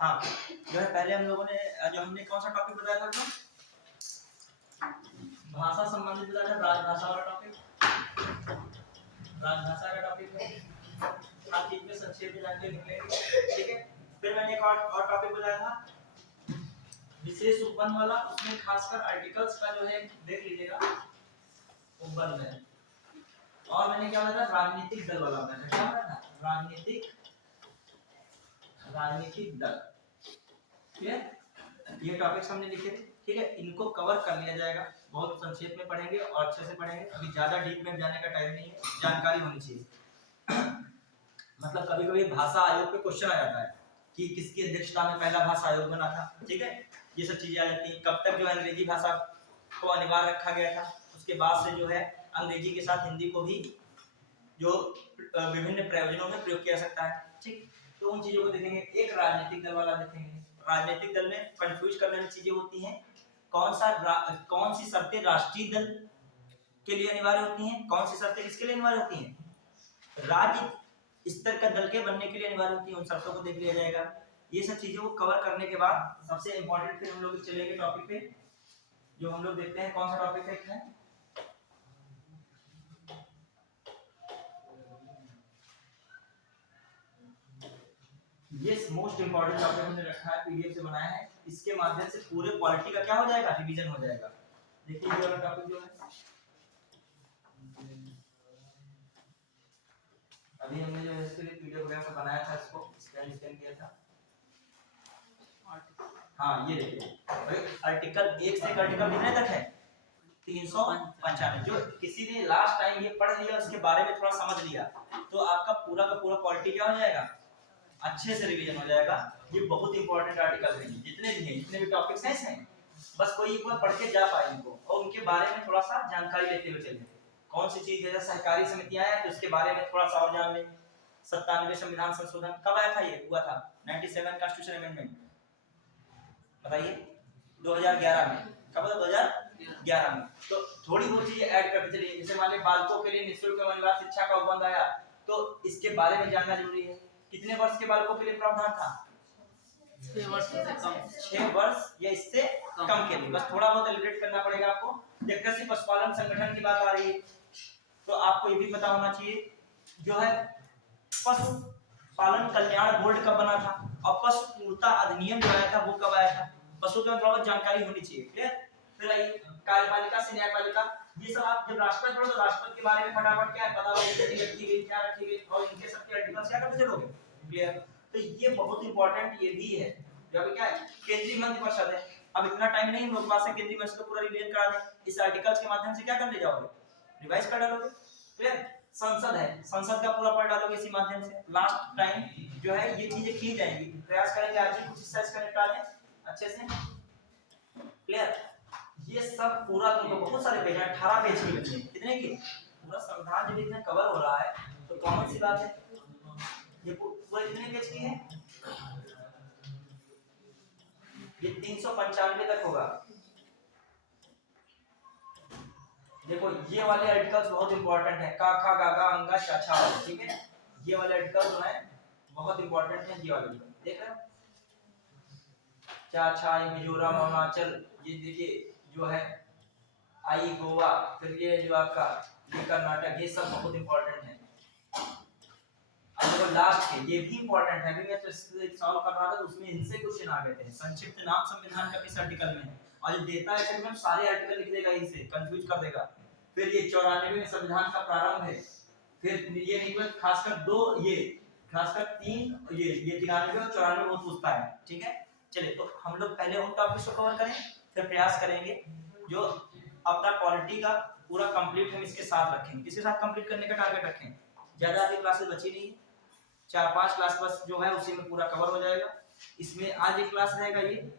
हाँ, जो है पहले हम लोगों ने जो हमने कौन सा टॉपिक बताया था, भाषा संबंधित बताया था, राजभाषा वाला टॉपिक, राजभाषा का टॉपिक है, हर चीज में संक्षेप में जानकारी निकलेगी, ठीक है। फिर मैंने एक और टॉपिक बताया था विशेष उपबंध वाला, उसमें खासकर आर्टिकल्स का जो है देख लीजिएगा उपबंध है। और मैंने क्या बताया था, राजनीतिक दल वाला बताया था, क्या बताया था, राजनीतिक दल, ठीक है। ये टॉपिक्स हमने लिखे थे, ठीक है। इनको कवर कर लिया जाएगा, बहुत संक्षेप में पढ़ेंगे और अच्छे से पढ़ेंगे, अभी ज्यादा डीप में जाने का टाइम नहीं है, जानकारी होनी चाहिए। मतलब कभी कभी भाषा आयोग पे क्वेश्चन आ जाता है कि किसकी अध्यक्षता में पहला भाषा आयोग बना था, ठीक है। ये सब चीजें आ जाती हैं। कब तक जो है अंग्रेजी भाषा को अनिवार्य रखा गया था, उसके बाद से जो है अंग्रेजी के साथ हिंदी को भी जो विभिन्न प्रयोजनों में प्रयोग किया सकता है, ठीक। तो उन चीजों को देखेंगे। एक राजनीतिक दल वाला देखेंगे। राजनीतिक दल में कंफ्यूज करने वाली चीजें होती हैं, कौन सी शर्तें राष्ट्रीय दल के लिए अनिवार्य होती हैं, कौन सी शर्तें किसके लिए अनिवार्य होती हैं, राज्य स्तर का दल के बनने के लिए अनिवार्य होती है, उन शर्तों को देख लिया जाएगा। ये सब चीजों को कवर करने के बाद सबसे इंपॉर्टेंट फिर हम लोग चलेंगे टॉपिक पे, जो हम लोग देखते हैं कौन सा टॉपिक है, ये मोस्ट इंपॉर्टेंट टॉपिक हमने रखा है, पीडीएफ से बनाया है, इसके माध्यम से पूरे पॉलिटी का क्या हो जाएगा, रिवीजन हो जाएगा। देखिए ये वाला टॉपिक जो है अभी हमने जो इसके लिए पीडीएफ वगैरह सब बनाया था, इसको स्कैन किया था। हाँ ये देखिए आर्टिकल 1 से आर्टिकल कितने तक है, 395। जो किसी ने लास्ट टाइम ये पढ़ लिया, उसके बारे में थोड़ा समझ लिया, तो आपका पूरा का पूरा पॉलिटी क्या हो जाएगा, अच्छे से रिवीजन हो जाएगा। ये बहुत इंपॉर्टेंट आर्टिकल है, जितने भी टॉपिक्स हैं इसमें, बस कोई एक बार पढ़ के जा पाए इनको, और उनके बारे में थोड़ा सा जानकारी लेते हुए चलिए। कौन सी चीज है, सहकारी समितियां हैं तो उसके बारे में थोड़ा सा और जान लें। 97 संविधान संशोधन कब आया था, ये हुआ था 97 कॉन्स्टिट्यूशन अमेंडमेंट, बताइए 2011 में। कब था, 2011 में। तो थोड़ी बहुत चीजें ऐड करते चलिए, जैसे मान लीजिए बालकों के लिए निःशुल्क अनिवार्य शिक्षा का उपबंध आया, तो इसके बारे में जानना जरूरी है। कितने वर्ष के बालकों के लिए प्रावधान था, 6 वर्ष से कम, 6 वर्ष या इससे कम के लिए, बस थोड़ा बहुत एलिब्रेट करना पड़ेगा आपको। जब कृषि पशुपालन संगठन की बात आ रही है, तो आपको ये भी पता होना चाहिए जो है पशुपालन कल्याण बोर्ड कब बना था, और पशु पूर्णता अधिनियम जो आया था वो कब आया था, पशु के मतलब जानकारी होनी चाहिए, क्लियर। फिर आई कार्यपालिका से न्यायपालिका, ये सब आप जब राष्ट्रपति पढ़ो तो राष्ट्रपति के बारे में फटाफट क्या है पता होगा, रखी गई क्या रखी गई, और इनके सबके आर्टिकल्स क्या करते चलोगे, क्लियर। तो ये बहुत इंपॉर्टेंट ये भी है, जब क्या है केंद्रीय मंत्रिपरिषद है। अब इतना टाइम नहीं मेरे पास है केंद्रीय मंत्रिपरिषद को पूरा रिवीजन करा दें, इस आर्टिकल्स के माध्यम से क्या कर ले जाओगे, रिवाइज कर डालोगे, क्लियर। संसद है, संसद का पूरा पढ़ डालोगे इसी माध्यम से। लास्ट टाइम जो है ये चीजें की जाएंगी, प्रयास करेंगे आज ही कुछ हिस्सा इसका निपटा लें अच्छे से, क्लियर। ये सब पूरा तुमको बहुत सारे पेज 18 पेज की बची है, कितने की, पूरा संविधान जब इतना कवर हो रहा है तो कॉमन सी बात है, ये पूरा कितने पेज की है, ये 395 तक होगा। देखो ये वाले आर्टिकल्स बहुत इंपॉर्टेंट है, का खा गा गा अंगा छा छा, ठीक है। ये वाले आर्टिकल जो है बहुत इंपॉर्टेंट है, ये वाले देख रहे हो, चा छा मिजोरम अरुणाचल, ये देखिए जो है आई गोवा, फिर ये जो आपका ये कर्नाटक, ये सब बहुत इंपॉर्टेंट है। अब देखो लास्ट के ये भी इंपॉर्टेंट है, अभी मैं तो सॉल्व कर रहा था तो उसमें इनसे क्वेश्चन आ गए थे। संक्षिप्त नाम संविधान का किस आर्टिकल में है, और जो देता है एकदम सारे आर्टिकल लिख देगा, इसे कंफ्यूज कर देगा। फिर ये 94 में संविधान का प्रारंभ है, फिर ये निकल खासकर 2, ये खासकर 3, ये 93 और 94 बहुत पूछता है, ठीक है। चलिए तो हम लोग पहले उन टॉपिक्स को कवर करें, फिर प्रयास करेंगे जो अपना पॉलिटी का पूरा कंप्लीट हम इसके साथ रखें। किसके साथ कंप्लीट करने का टारगेट रखें, ज्यादा आगे क्लासेस बची नहीं, 4-5 क्लास बस जो है उसी में पूरा कवर हो जाएगा। इसमें आज एक क्लास रहेगा, ये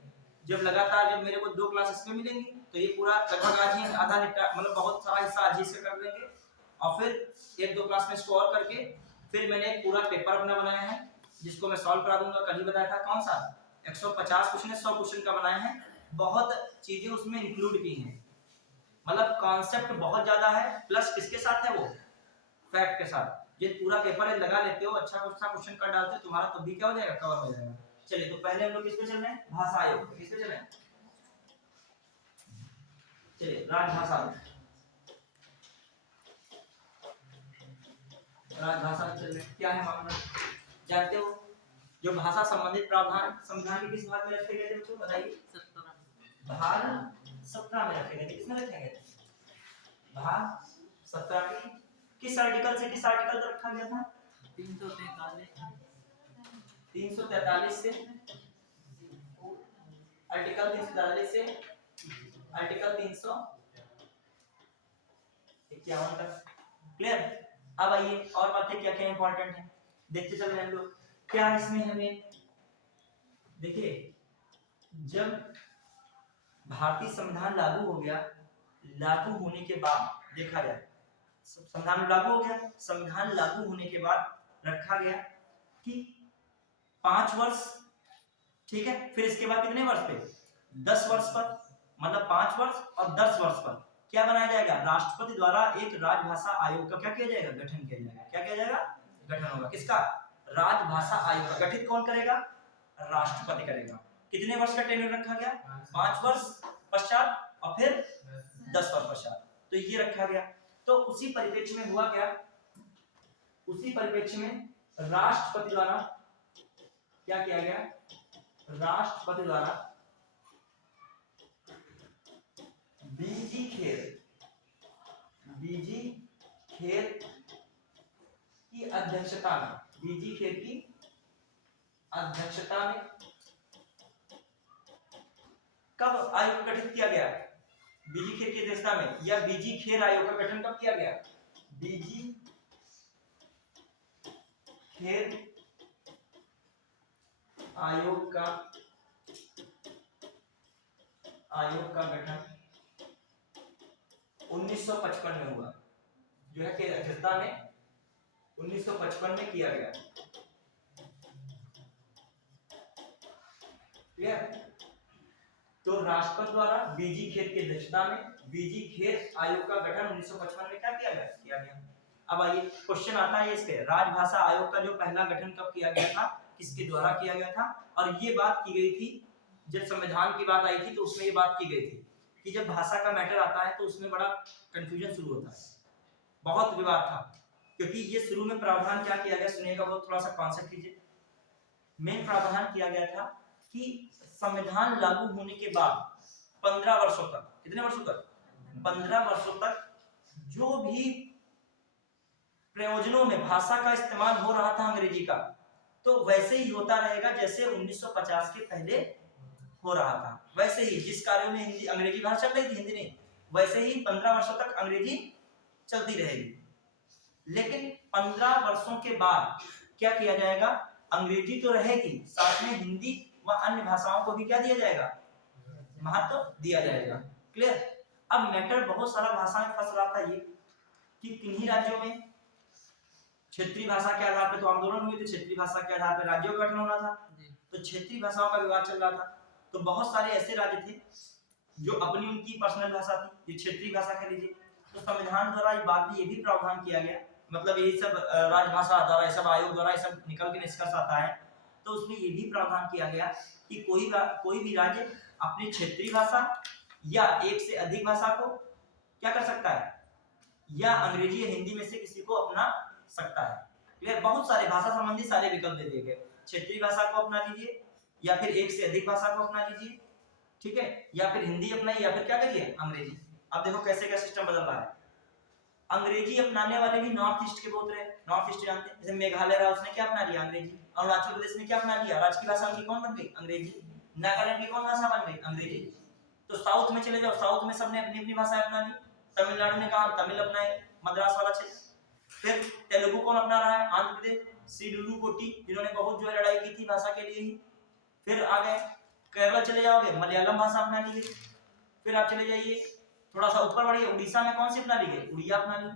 जब लगातार जब मेरे को 2 क्लास इसमें मिलेंगी तो ये पूरा लगभग आज ही आधा मतलब बहुत सारा हिस्सा आज ही से कर लेंगे, और फिर 1-2 क्लास में इसको और करके फिर मैंने एक पूरा पेपर अपना बनाया है जिसको मैं सॉल्व करा दूंगा। कल ही बताया था कौन सा 150 क्वेश्चन 100 क्वेश्चन का बनाया है, बहुत चीजें उसमें इंक्लूड की हैं, मतलब कॉन्सेप्ट बहुत ज्यादा है, प्लस किसके साथ है वो फैक्ट के साथ। ये पूरा पेपर लगा लेते हो, अच्छा क्वेश्चन कर डालते हो, तुम्हारा तब भी क्या हो जाएगा, कवर हो जाएगा। चलिए तो पहले हम लोग किस पे चल रहे हैं, भाषा आयोग पे। किस पे चल रहे हैं, चलिए राजभाषा। राजभाषा में चल रहे हैं, क्या है मामला जानते हो। जो भाषा संबंधित प्रावधान संविधान के किस भाग में रखे गए थे बच्चों बताइए, 17 भाग 17 में रखे गए थे। किसमें रखे गए थे, भाग 17 के किस आर्टिकल से किस आर्टिकल तक रखा गया था, 343 से आर्टिकल 343 से आर्टिकल 351 तक। क्लियर। अब आइए और बातें क्या क्या इंपॉर्टेंट है देखते चल रहे हैं हम लोग। क्या है इसमें, हमें देखिए जब भारतीय संविधान लागू हो गया, लागू होने के बाद देखा जाए संविधान लागू हो गया, संविधान लागू होने के बाद रखा गया कि 5 वर्ष, ठीक है, फिर इसके बाद कितने वर्ष पे, 10 वर्ष पर, मतलब 5 वर्ष और 10 वर्ष पर क्या बनाया जाएगा, राष्ट्रपति द्वारा एक राजभाषा आयोग का क्या किया जाएगा, गठन किया जाएगा। क्या किया जाएगा, गठन होगा किसका, राजभाषा आयोग का। गठित कौन करेगा, राष्ट्रपति करेगा। कितने वर्ष का टेन्योर रखा गया, 5 वर्ष पश्चात और फिर 10 वर्ष पश्चात, तो ये रखा गया। तो उसी परिप्रेक्ष्य में हुआ क्या, उसी परिप्रेक्ष्य में राष्ट्रपति द्वारा क्या किया गया, राष्ट्रपति द्वारा बीजी खेर की अध्यक्षता में, बीजी खेर की अध्यक्षता में कब आयोग गठित किया गया, बीजी खेर की अध्यक्षता में, या बीजी खेर आयोग का गठन कब किया गया, बीजी खेर आयोग का गठन 1955 में हुआ, जो है कि अध्यक्षता में 1955 में किया गया। क्लियर। तो राष्ट्रपति द्वारा बीजी खेर की अध्यक्षता में बीजी खेर आयोग का गठन 1955 में क्या किया गया। अब आइए क्वेश्चन आता है इस पे, राजभाषा आयोग का जो पहला गठन कब किया गया था, किसके द्वारा किया गया था। और ये बात की गई थी जब संविधान की बात आई थी, तो उसमें ये बात की गई थी कि जब भाषा का मैटर आता है तो उसमें बड़ा कंफ्यूजन शुरू होता है, बहुत विवाद था, क्योंकि ये शुरू में प्रावधान क्या किया गया, सुनिएगा, बहुत थोड़ा सा कॉन्सेप्ट कीजिए। मेन प्रावधान किया गया था कि संविधान लागू होने के बाद 15 वर्षों तक, कितने वर्षों तक, 15 वर्षों तक जो भी प्रयोजनों में भाषा का इस्तेमाल हो रहा था अंग्रेजी का, तो वैसे ही होता रहेगा जैसे 1950 के पहले हो रहा था। वैसे ही जिस कार्यों में हिंदी अंग्रेजी भाषा चल रही थी, हिंदी नहीं, वैसे ही 15 वर्षों तक अंग्रेजी चलती रहेगी। लेकिन 15 वर्षों के बाद क्या किया जाएगा, अंग्रेजी तो रहेगी, साथ में हिंदी व अन्य भाषाओं को भी क्या दिया जाएगा, महत्व दिया जाएगा। क्लियर। अब मैटर बहुत सारा भाषा में फंस रहा था ये कि किन्हीं राज्यों में क्षेत्रीय भाषा के आधार पर तो आंदोलन हुए थे, क्षेत्रीय भाषा के आधार पर राज्यों का गठन होना था, तो क्षेत्रीय भाषाओं का विवाद चल रहा था। तो बहुत सारे ऐसे राज्य थे जो अपनी उनकी पर्सनल भाषा थी, ये क्षेत्रीय भाषा कह लीजिए। तो संविधान द्वारा ये बात ये भी प्रावधान किया गया, मतलब ये सब राजभाषा द्वारा, ये सब आयोग द्वारा ये सब निकल के निष्कर्ष आता है, तो उसमें ये भी प्रावधान किया गया कि कोई भी राज्य अपनी क्षेत्रीय भाषा या एक से अधिक भाषा को क्या कर सकता है, या अंग्रेजी या हिंदी में से किसी को अपना सकता है। क्लियर। बहुत सारे भाषा संबंधी सारे विकल्प दे दिए गए, क्षेत्रीय भाषा को अपना लीजिए, या फिर एक से अधिक भाषा को अपना लीजिए, ठीक है, या फिर हिंदी अपनाइए, या फिर क्या करिए, अंग्रेजी। अब देखो कैसे क्या सिस्टम बदल रहा है। अंग्रेजी अपनाने वाले भी नॉर्थ ईस्ट के बहुत रहे, नॉर्थ ईस्ट जानते हैं, जैसे मेघालय रहा, उसने क्या अपना लिया, अंग्रेजी। अरुणाचल प्रदेश ने क्या अपना लिया, राजकीय भाषा उनकी कौन बन गई, अंग्रेजी। नागालैंड की कौन भाषा बन गई, अंग्रेजी। तो साउथ में चले जाओ, साउथ में सबने अपनी अपनी भाषा अपना ली। तमिलनाडु ने कहा तमिल अपनाए, मद्रास वाला क्षेत्र। फिर तेलुगु कौन अपना रहा है, आंध्र प्रदेश, सीडुलू कोटी, जिन्होंने बहुत जो है लड़ाई की थी भाषा के लिए ही। फिर आ गए केरला चले जाओगे, मलयालम भाषा अपना ली गई। फिर आप चले जाइए थोड़ा सा ऊपर बढ़िए, उड़ीसा में कौन सी अपना ली गई, उड़िया अपना ली।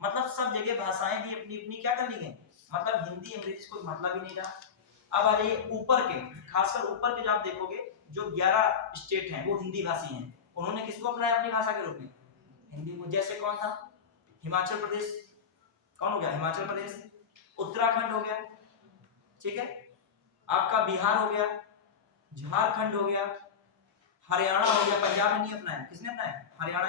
मतलब सब जगह भाषाएं भी अपनी अपनी क्या कर ली गई, मतलब हिंदी अंग्रेजी कोई मतलब ही नहीं रहा। अब आ जाइए ऊपर के, खासकर ऊपर के जो आप देखोगे, जो 11 स्टेट हैं वो हिंदी भाषी हैं, उन्होंने किसको अपनाया अपनी भाषा के रूप में, हिंदी को। जैसे कौन था, हिमाचल प्रदेश, कौन हो गया, हिमाचल प्रदेश। उत्तराखंड हो गया, ठीक है, आपका बिहार हो गया, झारखंड हो गया, हरियाणा हो गया, पंजाब ने नहीं अपनाया, किसने अपनाया? हरियाणा।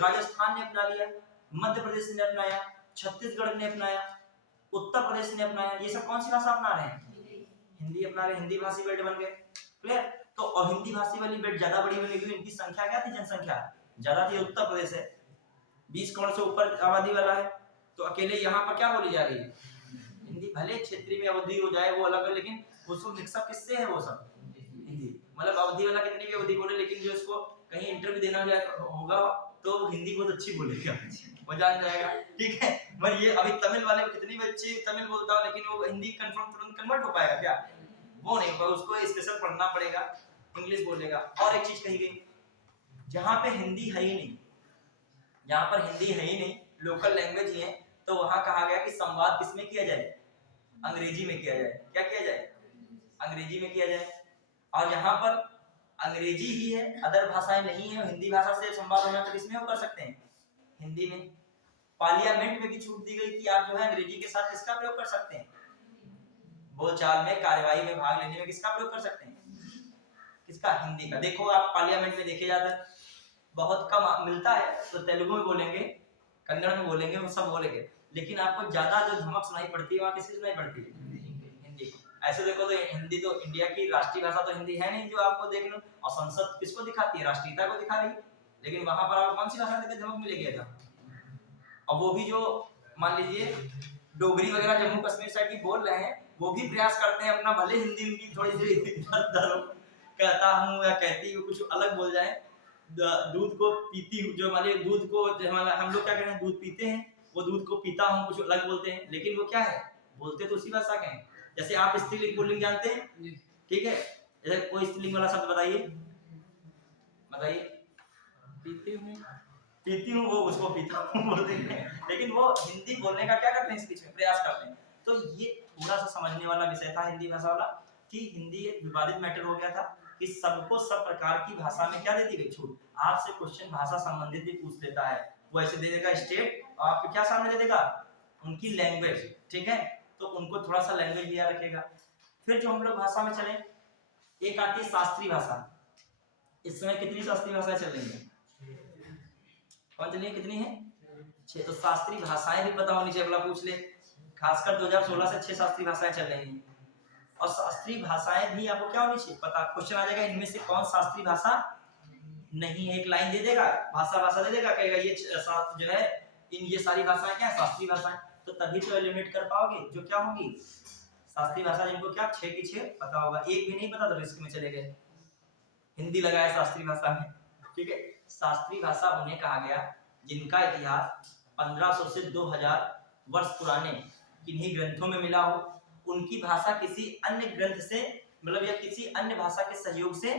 राजस्थान ने अपना लिया, मध्य प्रदेश ने अपनाया, छत्तीसगढ़ ने अपनाया, उत्तर प्रदेश ने अपनाया। ये सब कौन सी भाषा अपना रहे हैं? हिंदी अपना रहे, हिंदी भाषी बेल्ट बन गए। क्लियर? तो और हिंदी भाषी वाली बेल्ट ज्यादा बड़ी बनेगी, इनकी संख्या क्या थी? जनसंख्या ज्यादा थी। उत्तर प्रदेश है 20 करोड़ से ऊपर आबादी वाला है, तो अकेले यहाँ पर क्या बोली जा रही है? हिंदी। भले क्षेत्रीय में अवधि हो जाए वो अलग है, लेकिन उसको मिक्सअप किससे है? वो सब हिंदी। मतलब अवधि वाला कितनी भी अवधि बोले, लेकिन जो उसको कहीं इंटरव्यू देना होगा तो हिंदी बहुत अच्छी बोलेगा, वो जान जाएगा। ठीक है, पर ये अभी तमिल वाले कितनी भी अच्छी तमिल बोलता हो, लेकिन वो हिंदी कंफर्म तुरंत कन्वर्ट हो पाएगा क्या? वो नहीं होगा, उसको स्पेशल पढ़ना पड़ेगा, इंग्लिश बोलेगा। और एक चीज कही गई, जहाँ पे हिंदी है ही नहीं, जहाँ पर हिंदी है ही नहीं, लोकल लैंग्वेज ही है, तो वहां कहा गया कि संवाद किसमें किया जाए? अंग्रेजी में किया जाए। क्या किया जाए? अंग्रेजी में किया जाए। और यहाँ पर अंग्रेजी ही है, अदर भाषाएं नहीं है, हिंदी भाषा से संवाद होना, तो किसमें कर सकते हैं? हिंदी में। पार्लियामेंट में भी छूट दी गई कि आप जो है अंग्रेजी के साथ किसका प्रयोग कर सकते हैं? बोलचाल में, कार्यवाही में भाग लेने में किसका प्रयोग कर सकते हैं? किसका? हिंदी का। देखो आप पार्लियामेंट में देखे जाते हैं, बहुत कम मिलता है, तो तेलुगु में बोलेंगे, कन्नड़ में बोलेंगे, वो सब बोलेंगे, लेकिन आपको ज्यादा जो धमक सुनाई पड़ती है वहाँ किसकी सुनाई पड़ती है? हिंदी। ऐसे देखो तो हिंदी तो इंडिया की राष्ट्रीय भाषा तो हिंदी है नहीं, जो आपको देखने, और संसद किसको दिखाती है? राष्ट्रीयता को दिखा रही है, लेकिन वहां पर आपको कौन सी भाषा देकर धमक मिलेगी? था और वो भी जो मान लीजिए डोगरी वगैरह जम्मू कश्मीर साइड की बोल रहे हैं, वो भी प्रयास करते हैं अपना, भले हिंदी उनकी थोड़ी सी कहता हूँ या कहती हूँ कुछ अलग बोल जाए। दूध को पीती हूँ, जो हमारे दूध को, हम लोग क्या कहते हैं? दूध पीते हैं, वो दूध को पीता हूँ कुछ अलग बोलते हैं, लेकिन वो क्या है? बोलते तो उसी भाषा के हैं। जैसे आप स्त्रीलिंग पुल्लिंग जानते हैं, ठीक है, जैसे कोई स्त्रीलिंग वाला शब्द बताइए, बताइए। पीती हूँ वो उसको पीता हूँ बोलते हैं, लेकिन वो हिंदी बोलने का क्या करते हैं? स्पीच में प्रयास करते हैं। तो ये थोड़ा सा समझने वाला विषय था हिंदी भाषा वाला, कि हिंदी एक विवादित मैटर हो गया था कि सबको सब प्रकार की भाषा में क्या दे दी गई? छूट। आपसे क्वेश्चन भाषा संबंधित भी पूछ लेता है, वो ऐसे दे देगा स्टेट, और आपको क्या सामने दे देगा? उनकी लैंग्वेज। ठीक है, तो उनको थोड़ा सा लैंग्वेज लिया रखेगा। फिर जो हम लोग भाषा में चले, एक आती है शास्त्रीय भाषा। इस समय कितनी शास्त्रीय भाषाएं चल रही है? कौन चलिए कितनी है? 6। तो शास्त्रीय भाषाएं भी पता होनी चाहिए, अगला पूछ ले। खासकर 2016 से 6 शास्त्रीय भाषाएं चल रही हैं, और शास्त्रीय भाषाएं भी आपको क्या होनी चाहिए? पता। क्वेश्चन आ जाएगा इनमें से कौन शास्त्रीय भाषा नहीं है, एक लाइन दे देगा, भाषा दे देगा, कहेगा ये जो है ये सारी भाषाएं क्या है? शास्त्रीय भाषाएं। तो तभी तो एलिमिनेट कर पाओगे, जो क्या होगी? शास्त्रीय भाषा, जिनको क्या 6 की 6 पता होगा। एक भी नहीं पता तो रिस्क में चले गए, हिंदी लगाया शास्त्रीय भाषा में। ठीक है, शास्त्रीय भाषा उन्हें कहा गया जिनका इतिहास 1500 से 2000 वर्ष पुराने किन्हीं ग्रंथों में मिला हो, उनकी भाषा किसी अन्य ग्रंथ से, मतलब या किसी अन्य भाषा के सहयोग से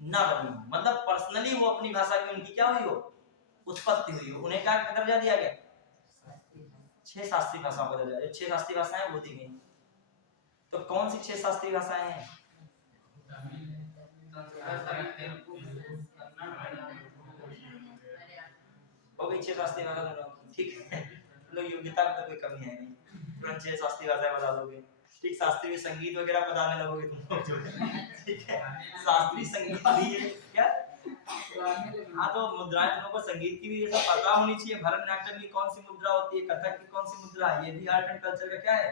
ना बनी हो, मतलब पर्सनली वो अपनी भाषा की उनकी क्या हुई हो? उत्पत्ति हुई हो। उन्हें क्या दर्जा दिया गया? 6 शास्त्रीय भाषाओं का दर्जा। 6 शास्त्रीय भाषाएं वो दी गई। तो कौन सी 6 शास्त्रीय भाषाएं हैं? हो गई 6 शास्त्रीय भाषा दोनों। ठीक है, लोग योग्यता में तो कोई कमी है नहीं, तुरंत 6 शास्त्रीय भाषाएं बता दोगे। ठीक, शास्त्रीय संगीत वगैरह बताने लगोगे तुम लोग जो है। ठीक है, शास्त्रीय संगीत भी है क्या? हाँ, तो मुद्राएं तुम लोग को संगीत की भी ये सब पता होनी चाहिए। भरतनाट्यम की कौन सी मुद्रा होती है, कथक की कौन सी मुद्रा है, ये भी आर्ट एंड कल्चर का क्या है।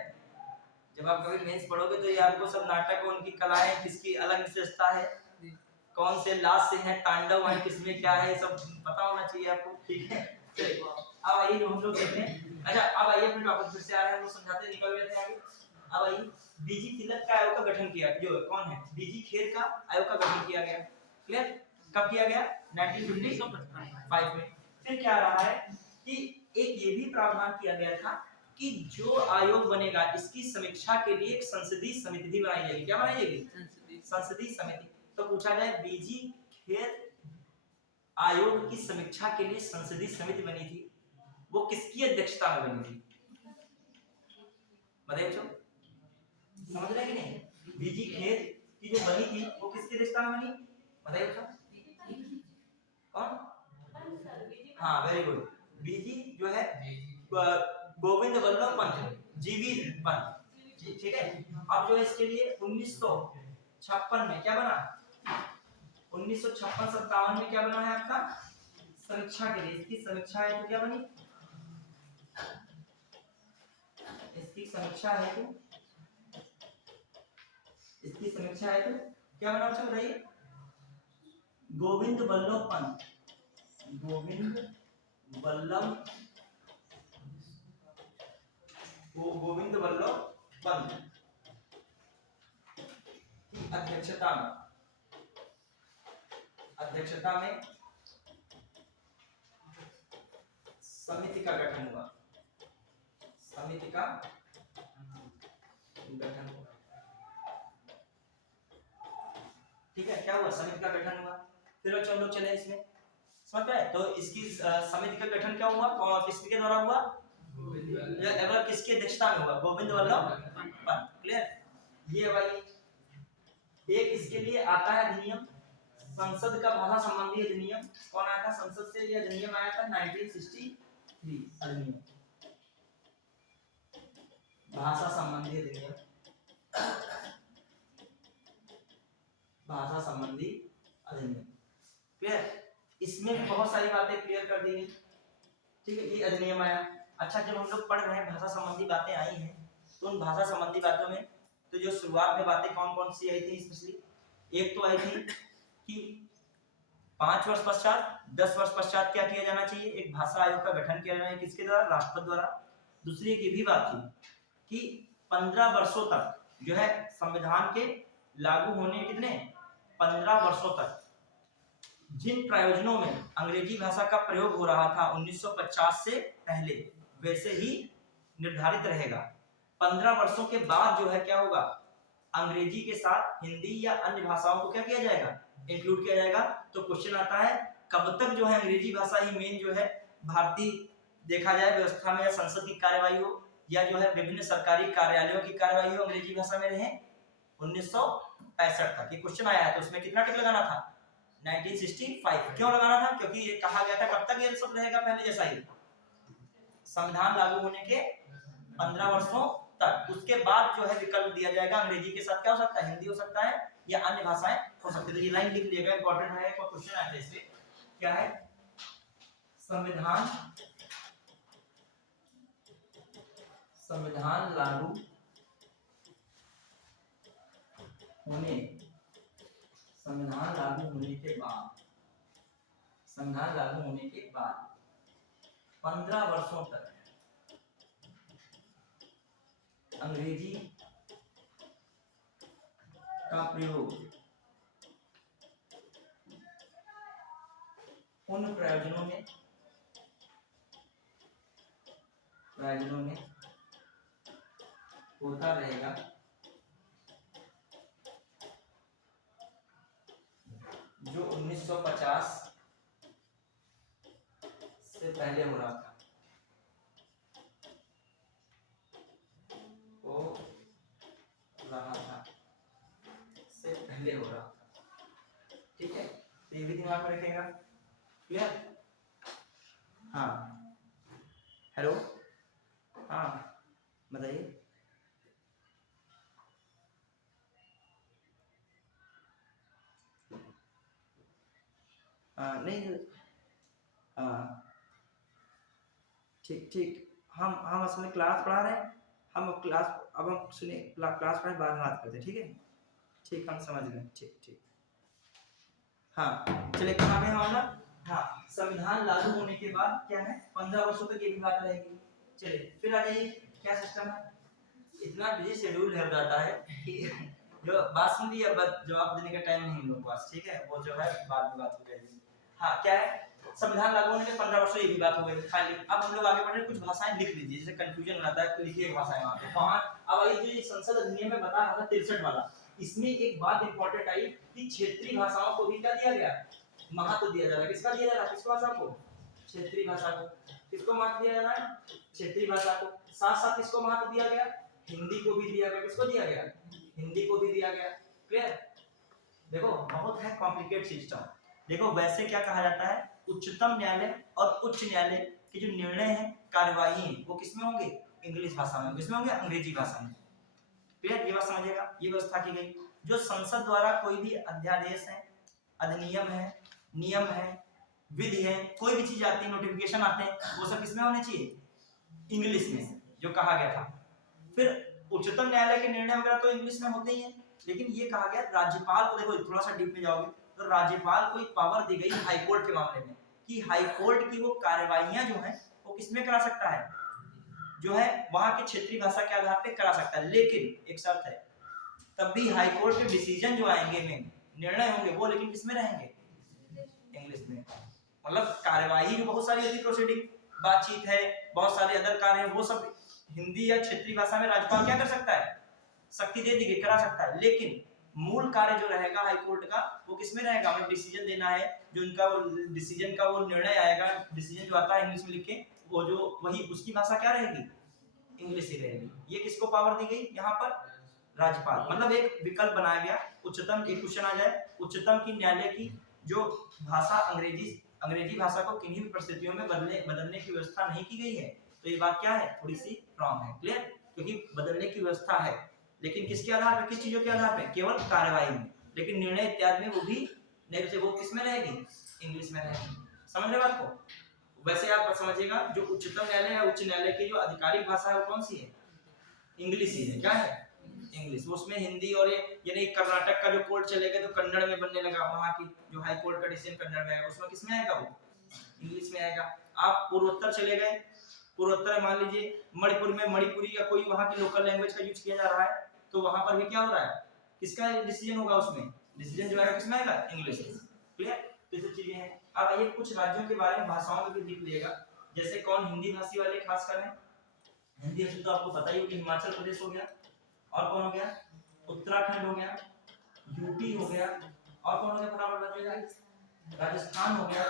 जब आप कभी मेंस पढ़ोगे तो ये आपको सब नाटक, उनकी कलाएं, किसकी अलग विशेषता है, कौन से लास्ट से है, तांडव है, किसमें क्या है, सब पता होना चाहिए आपको। ठीक है, चलिए अब आइए जो हम लोग देखते हैं। अच्छा, अब आइए अपने टॉपिक फिर से आ रहे हैं, हम लोग समझाते निकल लेते हैं आगे। अब आइए, बीजी तिलक का आयोग का गठन किया, जो कौन है? बीजी खेर का आयोग का गठन किया गया। क्लियर? कब किया गया? 1955 में। फिर क्या रहा है कि एक ये भी प्रावधान किया गया था कि जो आयोग बनेगा इसकी समीक्षा के लिए एक संसदीय समिति भी बनाई जाएगी। क्या बनाई जाएगी? संसदीय समिति। तो पूछा जाए बीजी खेर आयोग की समीक्षा के लिए संसदीय समिति बनी थी, वो किसकी अध्यक्षता में बनी थी? बताइए बच्चों, समझ रहे हैं कि नहीं? बीजी खेर की जो बनी थी वो किसकी अध्यक्षता में बनी? बताइए बच्चों, कौन? हाँ, वेरी गुड। बीजी जो है गोविंद वल्लभ पंत, जीवी पंत, ठीक है। अब जो है इसके लिए 1956 में क्या बना, 1956-57 में क्या बना है आपका, समीक्षा के लिए, इसकी समीक्षा है तो क्या बनी, इसकी समीक्षा है तो, इसकी समीक्षा है तो क्या बना बच्चों बताइए, गोविंद वल्लभ पंत, गोविंद वल्लभ, गोविंद वल्लभ पंत की अध्यक्षता में समिति का गठन हुआ, समिति का गठन हुआ। ठीक है, क्या हुआ, समिति का गठन हुआ। फिर बच्चों हम लोग चले इसमें, समझ में, तो इसकी समिति का गठन क्या हुआ, किसके द्वारा हुआ, मतलब किसकी अध्यक्षता में हुआ, गोविंद वल्लभ पंत। क्लियर। ये भाई एक इसके लिए आता है अधिनियम, संसद का भाषा संबंधी अधिनियम, कौन आया था संसद से, ये अधिनियम आया था 1963 अधिनियम, भाषा संबंधी अधिनियम, भाषा संबंधी अधिनियम। क्लियर, इसमें भी बहुत सारी बातें क्लियर कर दी गई। ठीक है, ये अधिनियम आया। अच्छा, जब हम लोग पढ़ रहे हैं भाषा संबंधी बातें आई हैं, तो उन भाषा संबंधी बातों में तो जो शुरुआत में बातें कौन कौन सी आई थी, स्पेशली एक तो आई थी कि 5 वर्ष पश्चात 10 वर्ष पश्चात क्या किया जाना चाहिए, एक भाषा आयोग का गठन किया जाना है, किसके द्वारा, राष्ट्रपति द्वारा। दूसरी एक ये भी बात थी कि 15 वर्षों तक जो है संविधान के लागू होने, कितने 15 वर्षों तक जिन प्रयोजनों में अंग्रेजी भाषा का प्रयोग हो रहा था 1950 से पहले, वैसे ही निर्धारित रहेगा। 15 वर्षों के बाद जो है क्या होगा, अंग्रेजी के साथ हिंदी या अन्य भाषाओं को क्या किया जाएगा, इंक्लूड किया जाएगा। तो क्वेश्चन आता है कब तक जो है अंग्रेजी भाषा ही मेन जो है भारतीय देखा जाए व्यवस्था में, या संसद की कार्यवाही हो, या जो है विभिन्न सरकारी कार्यालयों की कार्यवाही हो, अंग्रेजी भाषा में रहे 1965 तक। ये क्वेश्चन आया है, तो उसमें कितना टिक लगाना था, 1965। क्यों लगाना था, क्योंकि ये कहा गया था कब तक ये सब रहेगा, पहले जैसा ही, संविधान लागू होने के 15 वर्षों तक। उसके बाद जो है विकल्प दिया जाएगा, अंग्रेजी के साथ क्या हो सकता है, हिंदी हो सकता है या अन्य भाषाएं हो सकती है। तो ये लाइन लिख लीजिएगा, इंपॉर्टेंट है, एक क्वेश्चन आया था इसमें, क्या है, संविधान लागू होने, संविधान लागू होने के बाद, संविधान लागू होने के बाद 15 वर्षों तक अंग्रेजी का प्रयोग उन प्रयोजनों में होता रहेगा जो 1950 से पहले हो रहा था, से पहले हो रहा था। ठीक है, तो ये भी दिमाग में रखेगा। क्लियर। हाँ, हेलो, हाँ बताइए। नहीं, ठीक ठीक, हम असल में क्लास पढ़ा रहे हैं, हम क्लास, अब हम सुनिए, क्लास पढ़े बाद में बात करते हैं, ठीक है, ठीक, हम समझ गए, ठीक ठीक। हाँ चलिए, कहाँ पे हम लोग, हाँ, संविधान लागू होने के बाद क्या है, 15 वर्षों तक ये भी बात रहेगी। चलिए फिर आ जाइए, क्या सिस्टम है, इतना बिजी शेड्यूल हो जाता है कि जो बात सुन ली, अब जवाब देने का टाइम नहीं हम लोग के पास, ठीक है, वो जो है बाद में बात हो जाएगी। हाँ, क्या है, संविधान लागू होने के 15 वर्षों ये भी बात हो गई खाली। अब हम लोग आगे बढ़ रहे हैं, कुछ भाषाएं लिख लीजिए, जैसे कंफ्यूजन रहता है, तो लिखिए भाषाएं वहां पे, वहां। अब ये जो संसद अधिनियम में बता रहा था 63 वाला, इसमें एक बात इंपॉर्टेंट आई कि क्षेत्रीय भाषाओं को भी क्या दिया गया, महत्व दिया जा रहा है। किसका दिया जा रहा है, किसको भाषा को, क्षेत्रीय भाषा को। किसको महत्व दिया जा रहा है, क्षेत्रीय भाषा को। साथ साथ किसको महत्व दिया गया, हिंदी को भी दिया गया। किसको दिया गया, हिंदी को भी दिया गया। क्लियर। देखो बहुत है कॉम्प्लिकेट सिस्टम। देखो वैसे क्या कहा जाता है, उच्चतम न्यायालय और उच्च न्यायालय के जो निर्णय हैं, कार्यवाही हैं, वो किसमें होंगे, इंग्लिश भाषा में। किसमें होंगे, अंग्रेजी भाषा में। क्लियर, ये बात समझिएगा। ये व्यवस्था की गई जो संसद द्वारा कोई भी अध्यादेश है, अधिनियम है, नियम है, विधि है, कोई भी चीज आती है, नोटिफिकेशन आते हैं, वो सब किसमें होने चाहिए? इंग्लिश में, जो कहा गया था। फिर उच्चतम न्यायालय के निर्णय वगैरह तो इंग्लिश में होते ही हैं, लेकिन ये कहा गया राज्यपाल को, देखो थोड़ा सा डीप में जाओगे तो राज्यपाल को एक पावर दी गई हाईकोर्ट के मामले में कि हाईकोर्ट की वो कार्यवाहियां जो है वो किसमें करा सकता है, जो है वहां के क्षेत्रीय भाषा के आधार पे करा सकता है, लेकिन एक शर्त है, तब भी हाईकोर्ट के डिसीजन जो आएंगे में निर्णय होंगे वो लेकिन किसमें रहेंगे? इंग्लिश में। मतलब कार्यवाही जो बहुत सारी होती, प्रोसीडिंग, बातचीत है, बहुत सारे अदर कार्य हैं, वो सब हिंदी या क्षेत्रीय भाषा में राज्यपाल क्या कर सकता है? शक्ति दे दी करा सकता है, लेकिन मूल कार्य जो रहेगा हाईकोर्ट का वो किसमें रहेगा? हमें डिसीजन देना है, जो उनका वो डिसीजन का वो निर्णय आएगा, डिसीजन जो आता है इंग्लिश में लिख के, वो जो वही उसकी भाषा क्या रहेगी? इंग्लिश ही रहेगी। ये किसको पावर दी गई यहाँ पर? राज्यपाल। मतलब एक विकल्प बनाया गया, उच्चतम, एक क्वेश्चन आ जाए, उच्चतम की न्यायालय की जो भाषा अंग्रेजी भाषा को किन्हीं भी परिस्थितियों में बदलने की व्यवस्था नहीं की गई है, तो ये बात क्या है? थोड़ी सी रॉन्ग है। क्लियर, क्योंकि बदलने की व्यवस्था है, लेकिन किसके आधार पर, किस चीजों के आधार पर? केवल कार्यवाही में, लेकिन निर्णय इत्यादि में वो भी नहीं, से वो किसमें रहेगी? इंग्लिश में रहेगी। समझ रहे बात को? वैसे आप समझिएगा, जो उच्चतम न्यायालय है, उच्च न्यायालय की जो आधिकारिक भाषा है वो कौन सी है? इंग्लिश ही है। क्या है? इंग्लिश। उसमें हिंदी और यानी कर्नाटक का जो कोर्ट चलेगा तो कन्नड़ में बनने लगा, वहां की जो हाई कोर्ट का डिसीजन कन्नड़ में आएगा, उसमें किसमें आएगा? वो इंग्लिश में आएगा। आप पूर्वोत्तर चले गए, पूर्वोत्तर मान लीजिए मणिपुर में मणिपुरी या कोई वहां की लोकल लैंग्वेज का यूज किया जा रहा है, तो वहां पर भी क्या हो रहा है? किसका डिसीजन होगा? उसमें डिसीजन जो आएगा किसमें आएगा? इंग्लिश में। क्लियर, तो ये सब चीजें हैं। अब आइए कुछ राज्यों के बारे में, भाषाओं में भी देख लीजिएगा, जैसे कौन हिंदी भाषी वाले खास कर हिंदी भाषी तो आपको पता ही हो कि हिमाचल प्रदेश हो गया, और कौन हो गया? उत्तराखंड हो गया, यूपी हो गया, और कौन हो गया? फटाफट बताइएगा। राजस्थान हो गया,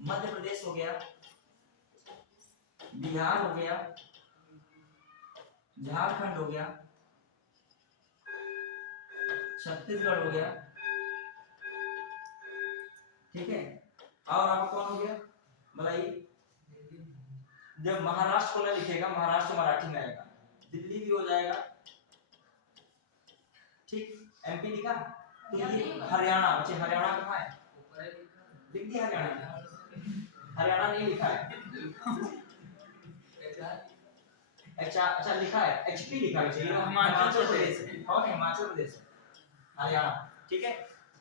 मध्य प्रदेश हो गया, बिहार हो गया, झारखंड हो गया, छत्तीसगढ़ हो गया, ठीक है, और आपका कौन हो गया? बताइए। जब महाराष्ट्र को लिखेगा, महाराष्ट्र मराठी में आएगा, दिल्ली भी हो जाएगा, ठीक, एमपी लिखा, तो ये हरियाणा, अच्छा हरियाणा कहाँ है? लिख दिया हरियाणा, हरियाणा नहीं लिखा है। अच्छा लिखा है, एचपी लिखा है, हिमाचल प्रदेश। कौन है? हिमाचल प्रदेश, हरियाणा, ठीक है।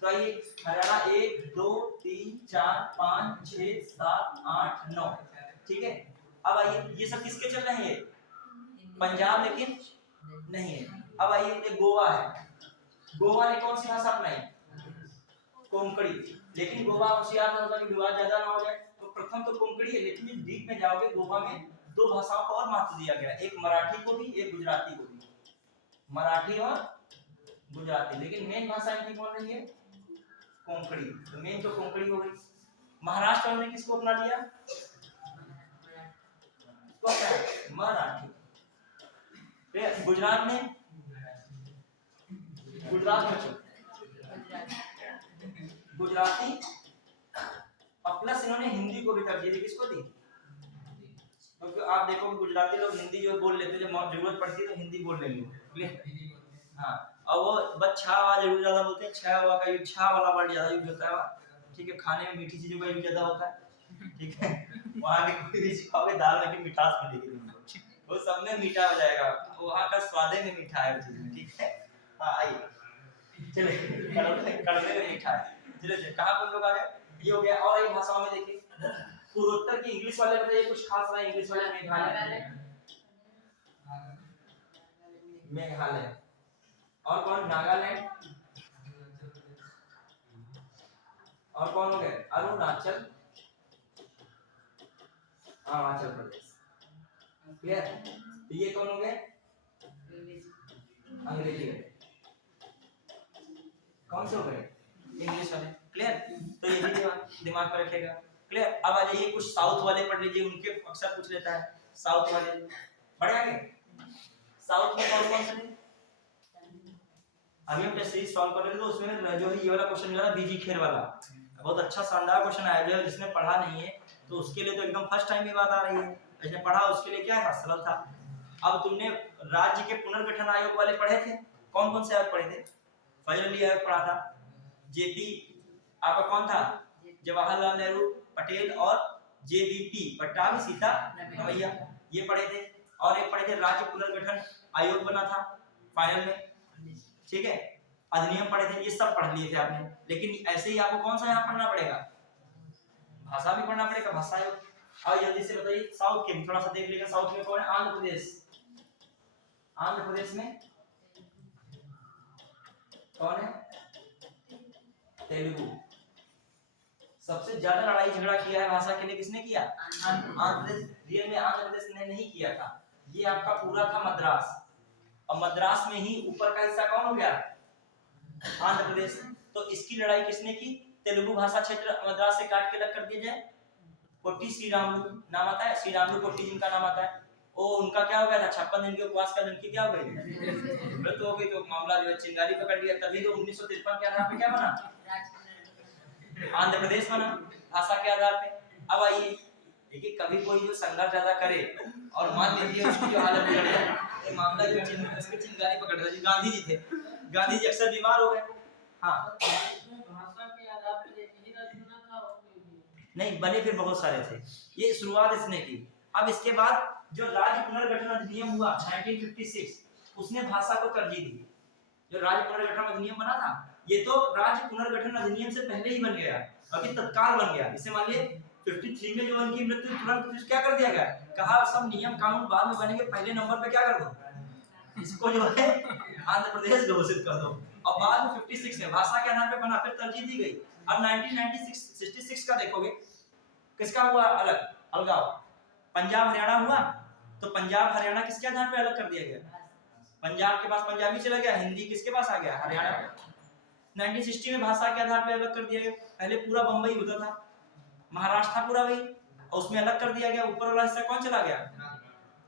तो आइए हरियाणा 1 2 3 4 5 6 7 8 9, ठीक है। अब आइए ये सब किसके चल रहे हैं? पंजाब लेकिन नहीं है। अब आइए ये गोवा है, गोवा ने कौन सी भाषा अपनाई? कोंकणी। लेकिन गोवा होशियार था कि विवाद ज्यादा ना हो जाए, तो प्रथम तो कोंकणी है, लेकिन डीप में जाओगे गोवा में दो भाषाओं को और महत्व दिया गया, एक मराठी को भी, एक गुजराती को भी, मराठी और गुजराती। लेकिन मेन भाषा इनकी कौन रही है? कोंकणी। तो मेन तो कोंकणी हो गई। महाराष्ट्र ने किसको अपना लिया? मराठी। गुजरात ने, गुजरात में गुजराती, और प्लस इन्होंने हिंदी को भी तरजीह दी। किसको दी? क्योंकि आप देखो गुजराती लोग हिंदी जो बोल लेते, जब जरूरत पड़ती है तो हिंदी बोल लेंगे। हाँ, और वो बस छा वाला जरूर ज्यादा बोलते हैं, छा वाला का यूज, छा वाला वर्ड ज्यादा यूज होता है, ठीक है। खाने में मीठी चीजों का यूज ज्यादा होता है, ठीक है। वहाँ के कोई भी खाओगे दाल में मिठास मिलेगी तुमको, वो सब में मीठा हो जाएगा, वहाँ का स्वादे में मीठा है, ठीक है। हाँ आइए चले, कड़वे में मीठा है। चलिए कहाँ पर लोग आ गए? ये हो गया। और एक भाषाओं में देखिए, पूर्वोत्तर की इंग्लिश वाले बताइए कुछ खास रहा। इंग्लिश वाले मेघालय, और कौन? नागालैंड, और कौन हो गए? अरुणाचल, अरुणाचल प्रदेश। क्लियर? तो ये कौन हो गए? अंग्रेजी वाले। कौन से हो गए? इंग्लिश वाले। क्लियर? तो ये भी दिमाग में रखेगा। क्लियर? अब आ जाइए कुछ साउथ वाले पढ़ लीजिए, उनके अक्सर पूछ लेता है साउथ वाले। पढ़े आगे? साउथ में कौन से? अभी हम टेस्ट सीरीज सॉल्व कर रहे थे, तो उसमें जो है ये वाला क्वेश्चन मिला था, बीजी खेर वाला, बहुत अच्छा शानदार क्वेश्चन आया। जो जिसने पढ़ा नहीं है तो उसके लिए तो एकदम फर्स्ट टाइम ये बात आ रही है, जिसने पढ़ा उसके लिए क्या है, सरल था। अब तुमने राज्य के पुनर्गठन आयोग वाले पढ़े थे? कौन कौन से आयोग पढ़े थे? फजल अली आयोग पढ़ा था, जेपी आपका कौन था, जवाहरलाल नेहरू पटेल, और जेबीपी पट्टाभी सीता रमैया, ये पढ़े थे। और एक पढ़े थे राज्य पुनर्गठन आयोग बना था फाइनल में, ठीक है, अधिनियम पढ़े थे, ये सब पढ़ लिए थे आपने। लेकिन ऐसे ही आपको कौन सा यहाँ पढ़ना पड़ेगा, भाषा भी पढ़ना पड़ेगा, भाषा आयोग। और जल्दी से बताइए साउथ के भी थोड़ा सा देख लीजिए, साउथ में कौन है, आंध्र प्रदेश। आंध्र प्रदेश में कौन है, तेलुगु। सबसे ज्यादा लड़ाई झगड़ा किया है भाषा के लिए किसने किया, आंध्र प्रदेश। रियल में आंध्र प्रदेश ने नहीं किया था, ये आपका पूरा था मद्रास, और मद्रास में ही ऊपर का हिस्सा कौन हो गया, आंध्र प्रदेश। तो इसकी लड़ाई किसने की, तेलुगु भाषा क्षेत्र मद्रास से काट के अलग कर दिया जाए। कोट्टी श्रीरामुलु नाम आता है, श्रीरामुलु कोट्टी जिनका नाम आता है, वो उनका क्या हो गया था, 56 दिन के उपवास का दिन की क्या हो गई, मृत हो गई। तो मामला जो है चिंगारी पकड़ लिया, तभी तो 1953 के आधार पे क्या बना, आंध्र प्रदेश बना भाषा के आधार पे। अब आइए देखिए, कभी कोई जो संघर्ष ज्यादा करे और मान लीजिए उसकी जो हालत बिगड़ जाए, ये मामला जो उसके चिंगारी पकड़ रहा है। गांधी जी थे, गांधी जी अक्सर बीमार हो गए, हाँ भाषा के आधार पे यही राज्य बना था और कोई भी नहीं बने, फिर बहुत सारे थे, ये शुरुआत इसने की। अब इसके बाद जो राज्य पुनर्गठन अधिनियम हुआ 1956, उसने भाषा को तरजीह दी। जो राज्य पुनर्गठन अधिनियम बना था, ये तो राज्य पुनर्गठन अधिनियम से पहले ही बन गया, अभी तत्काल बन गया। इसे मान लिए 53 में जो उनकी मृत्यु तुरंत क्या कर दिया गया, कहा सब नियम कानून बाद में बनेंगे, पहले नंबर पे क्या कर दो, इसको जो है आंध्र प्रदेश घोषित कर दो। और बाद में 56 में भाषा के आधार पे बना, फिर तरजीह दी गई। अब 1966 का देखोगे, किसका हुआ अलग, अलगाव, पंजाब हरियाणा हुआ, तो पंजाब हरियाणा किसके आधार पे अलग कर दिया गया, पंजाब के पास पंजाबी चला गया, हिंदी किसके पास आ गया, हरियाणा पे। 1960 में भाषा के आधार पे अलग कर दिया गया। पहले पूरा बंबई होता था, महाराष्ट्र था पूरा वही, और उसमें अलग कर दिया गया। ऊपर वाला हिस्सा कौन चला गया,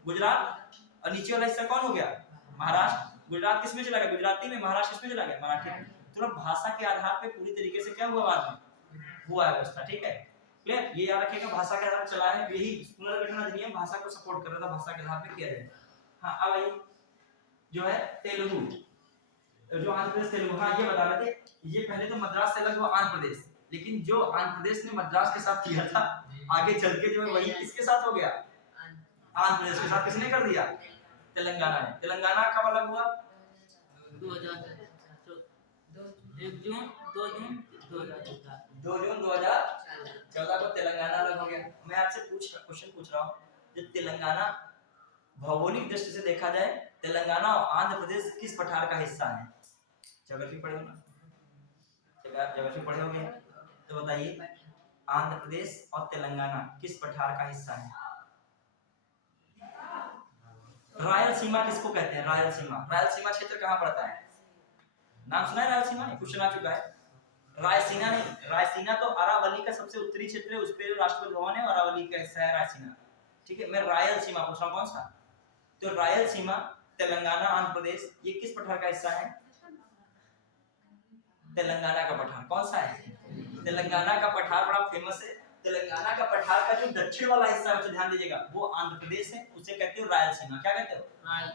गुजरात, और नीचे वाला हिस्सा कौन हो गया, महाराष्ट्र। गुजरात किसमें चला गया, गुजराती में, महाराष्ट्र किसमें चला गया, मराठी में। तो भाषा के आधार पे पूरी तरीके से क्या हुआ बाद में, हुआ है व्यवस्था, ठीक है, क्लियर। ये याद रखिएगा, भाषा के आधार पर चला है, यही पुनर्गठन अधिनियम भाषा को सपोर्ट कर रहा था, भाषा के आधार पे किया जाए। हाँ अब आइए जो है तेलुगु, जो आंध्र प्रदेश तेलुगु, हाँ ये बता रहे थे, ये पहले तो मद्रास से अलग हुआ आंध्र प्रदेश, लेकिन जो आंध्र प्रदेश ने मद्रास के साथ किया था, आगे चल के जो है वही किसके साथ हो गया, आंध्र प्रदेश के साथ किसने कर दिया, तेलंगाना ने। तेलंगाना कब अलग हुआ, 1 जून 2 जून 2014 2 जून 2014 को तेलंगाना अलग हो गया। मैं आपसे क्वेश्चन पूछ रहा हूँ, जो तेलंगाना भौगोलिक दृष्टि से देखा जाए, तेलंगाना और आंध्र प्रदेश किस पठार का हिस्सा है, ज्योग्राफी पढ़े हो ना, ज्योग्राफी पढ़े होंगे, तो बताइए आंध्र प्रदेश और तेलंगाना किस पठार का हिस्सा है। रायलसीमा किसको कहते हैं, रायलसीमा, रायलसीमा क्षेत्र कहाँ पड़ता है, नाम सुना है रायलसीमा, नहीं क्वेश्चन आ चुका है। रायसीना नहीं, रायसीना तो अरावली का सबसे उत्तरी क्षेत्र है, उस पे राष्ट्रपति भवन है, अरावली का हिस्सा है रायसीना, ठीक है। मैं रायलसीमा पूछ रहा हूँ कौन सा, तो रायलसीमा तेलंगाना आंध्र प्रदेश ये किस पठार का हिस्सा है, तेलंगाना का पठार। कौन सा है, तेलंगाना का पठार बड़ा फेमस है। तेलंगाना का पठार का जो दक्षिण वाला हिस्सा है, ध्यान दीजिएगा, वो आंध्र प्रदेश है, उसे कहते हो रायलसीमा। क्या कहते हो,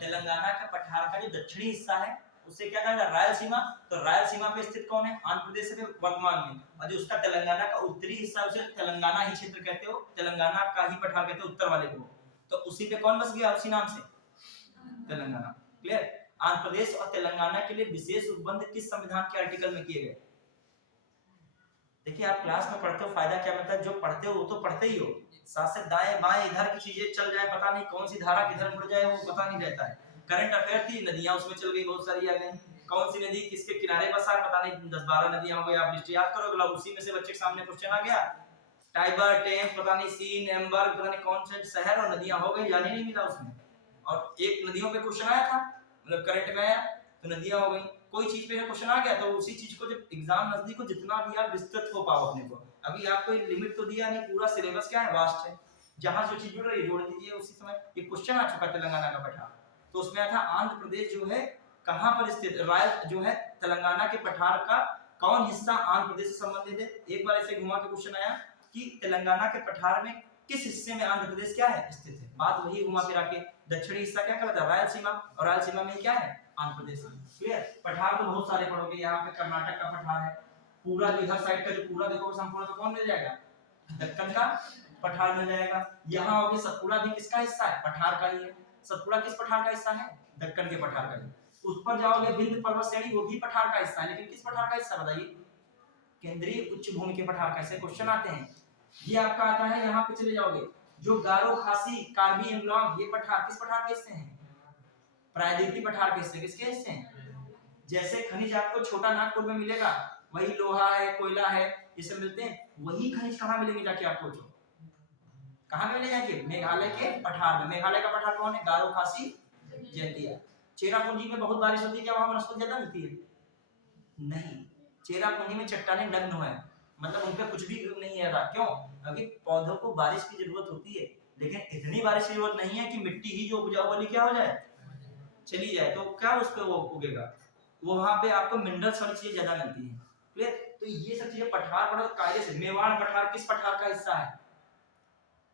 तेलंगाना का पठार का जो दक्षिणी हिस्सा है उसे क्या कहते हैं, रायलसीमा। तो रायलसीमा पे स्थित कौन है, आंध्र प्रदेश है वर्तमान में, और जो उसका तेलंगाना का उत्तरी हिस्सा उसे तेलंगाना ही क्षेत्र कहते हो, तेलंगाना का ही पठार कहते हो उत्तर वाले को। तो उसी पे कौन बस गया, उसी नाम से तेलंगाना, क्लियर। आंध्र प्रदेश और तेलंगाना के लिए विशेष उपबंध किस संविधान के आर्टिकल में किए गए। देखिए आप क्लास में पढ़ते हो, फायदा क्या मिलता है, जो पढ़ते हो वो तो पढ़ते ही हो, साथ से दाएं बाएं इधर की चीजें चल जाए, पता नहीं कौन सी धारा किधर मुड़ जाए वो पता नहीं रहता है। करंट अफेयर थी, नदियां उसमें चल गई, बहुत सारी आ गई, कौन सी नदी किसके किनारे बसा है पता नहीं, 10-12 नदियां हो गई, आप लिस्ट याद करोगे, उसी में से बच्चे के सामने क्वेश्चन आ गया, टाइबर, टेम्स, पता नहीं सीन, एम्बर, पता नहीं कौन से शहर और नदियां हो गई, जाने नहीं मिला उसमें। और एक नदियों पे क्वेश्चन आया था, मतलब करंट में आया तो नदियां हो गई, कोई चीज पे क्वेश्चन आ गया तो उसी चीज को जब एग्जाम नजदीक हो, जितना भी आप विस्तृत हो पाओ अपने को, अभी आपको एक लिमिट तो दिया नहीं, पूरा सिलेबस क्या है, वास्ट है, जहां जो चीज जुड़ रही है जोड़ दीजिए उसी समय। ये क्वेश्चन आ चुका तेलंगाना का पठार, तो उसमें था आंध्र प्रदेश जो है कहां पर स्थित, राय जो है तेलंगाना के पठार का कौन हिस्सा आंध्र प्रदेश से संबंधित है। एक बार ऐसे घुमा के क्वेश्चन आया कि तेलंगाना के पठार में किस हिस्से में आंध्र प्रदेश क्या है स्थित है। बात वही घुमा फिरा के, दक्षिणी हिस्सा क्या कहलाता है रायलसीमा, और रायलसीमा में क्या है आंध्र प्रदेश। क्लियर। पठार तो बहुत सारे पढ़ोगे, यहाँ पे कर्नाटक का पठार है, पूरा जो इधर साइड का जो पूरा देखोगे संपूर्ण तो कौन मिल जाएगा, दक्कन का पठार मिल जाएगा। यहाँ होगी सतपुड़ा भी किसका हिस्सा है, पठार का ही है। सतपुड़ा किस पठार का हिस्सा है, दक्कन के पठार का ही। उस पर जाओगे विंध्य पर्वत श्रेणी, वो भी पठार का हिस्सा है, लेकिन किस पठार का हिस्सा बताइए, केंद्रीय उच्च भूमि के पठार का। ऐसे क्वेश्चन आते हैं। ये आपका आता है, यहाँ पे चले जाओगे जो गारो खासी कार्बी एंग्लोंग, ये पठार किस पठार के हिस्से हैं, प्रायद्वीपीय पठार के हिस्से। किसके हिस्से हैं, जैसे खनिज आपको छोटा नागपुर में मिलेगा, वही लोहा है, कोयला है, ये सब मिलते हैं, वही खनिज कहाँ मिलेंगे जाके आप पूछो, कहाँ मिले जाएंगे, मेघालय के पठार में। मेघालय का पठार कौन है, गारो खासी जैंतिया। चेरापूंजी में बहुत बारिश होती है, क्या वहां वनस्पति ज्यादा मिलती है, नहीं, चेरापूंजी में चट्टानें नग्न हुए हैं, मतलब उन पे कुछ भी नहीं है रहा। क्यों, क्योंकि पौधों को बारिश की जरूरत होती है, लेकिन इतनी बारिश की जरूरत नहीं है कि मिट्टी ही जो उपजाऊ वाली क्या हो जाए, चली जाए, तो क्या उस पे वो उगेगा, वो वहां पे आपको मिनरल्स वाली चीजें ज्यादा मिलती है। क्लियर। तो ये सब चीजें पठार पढ़ो कायदे से। मेवाड़ पठार किस पठार का हिस्सा है,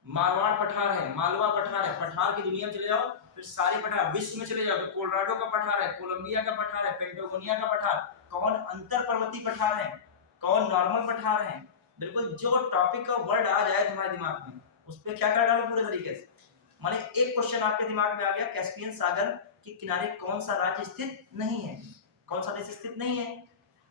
मारवाड़ पठार है, मालवा पठार है। पठार की दुनिया में चले जाओ, फिर सारे पठार विश्व में चले जाओ तो कोलोराडो का पठार है, कोलंबिया का पठार है, पेंटागोनिया का पठार, कौन अंतर पर्वतीय पठार है, कौन नॉर्मल पठार है। बिल्कुल जो टॉपिक का वर्ड आ जाए तुम्हारे दिमाग में, उस पर क्या कर डालो पूरे तरीके से। माने एक क्वेश्चन आपके दिमाग में आ गया, कैस्पियन सागर के किनारे कौन सा राज्य स्थित नहीं है, कौन सा देश स्थित नहीं है।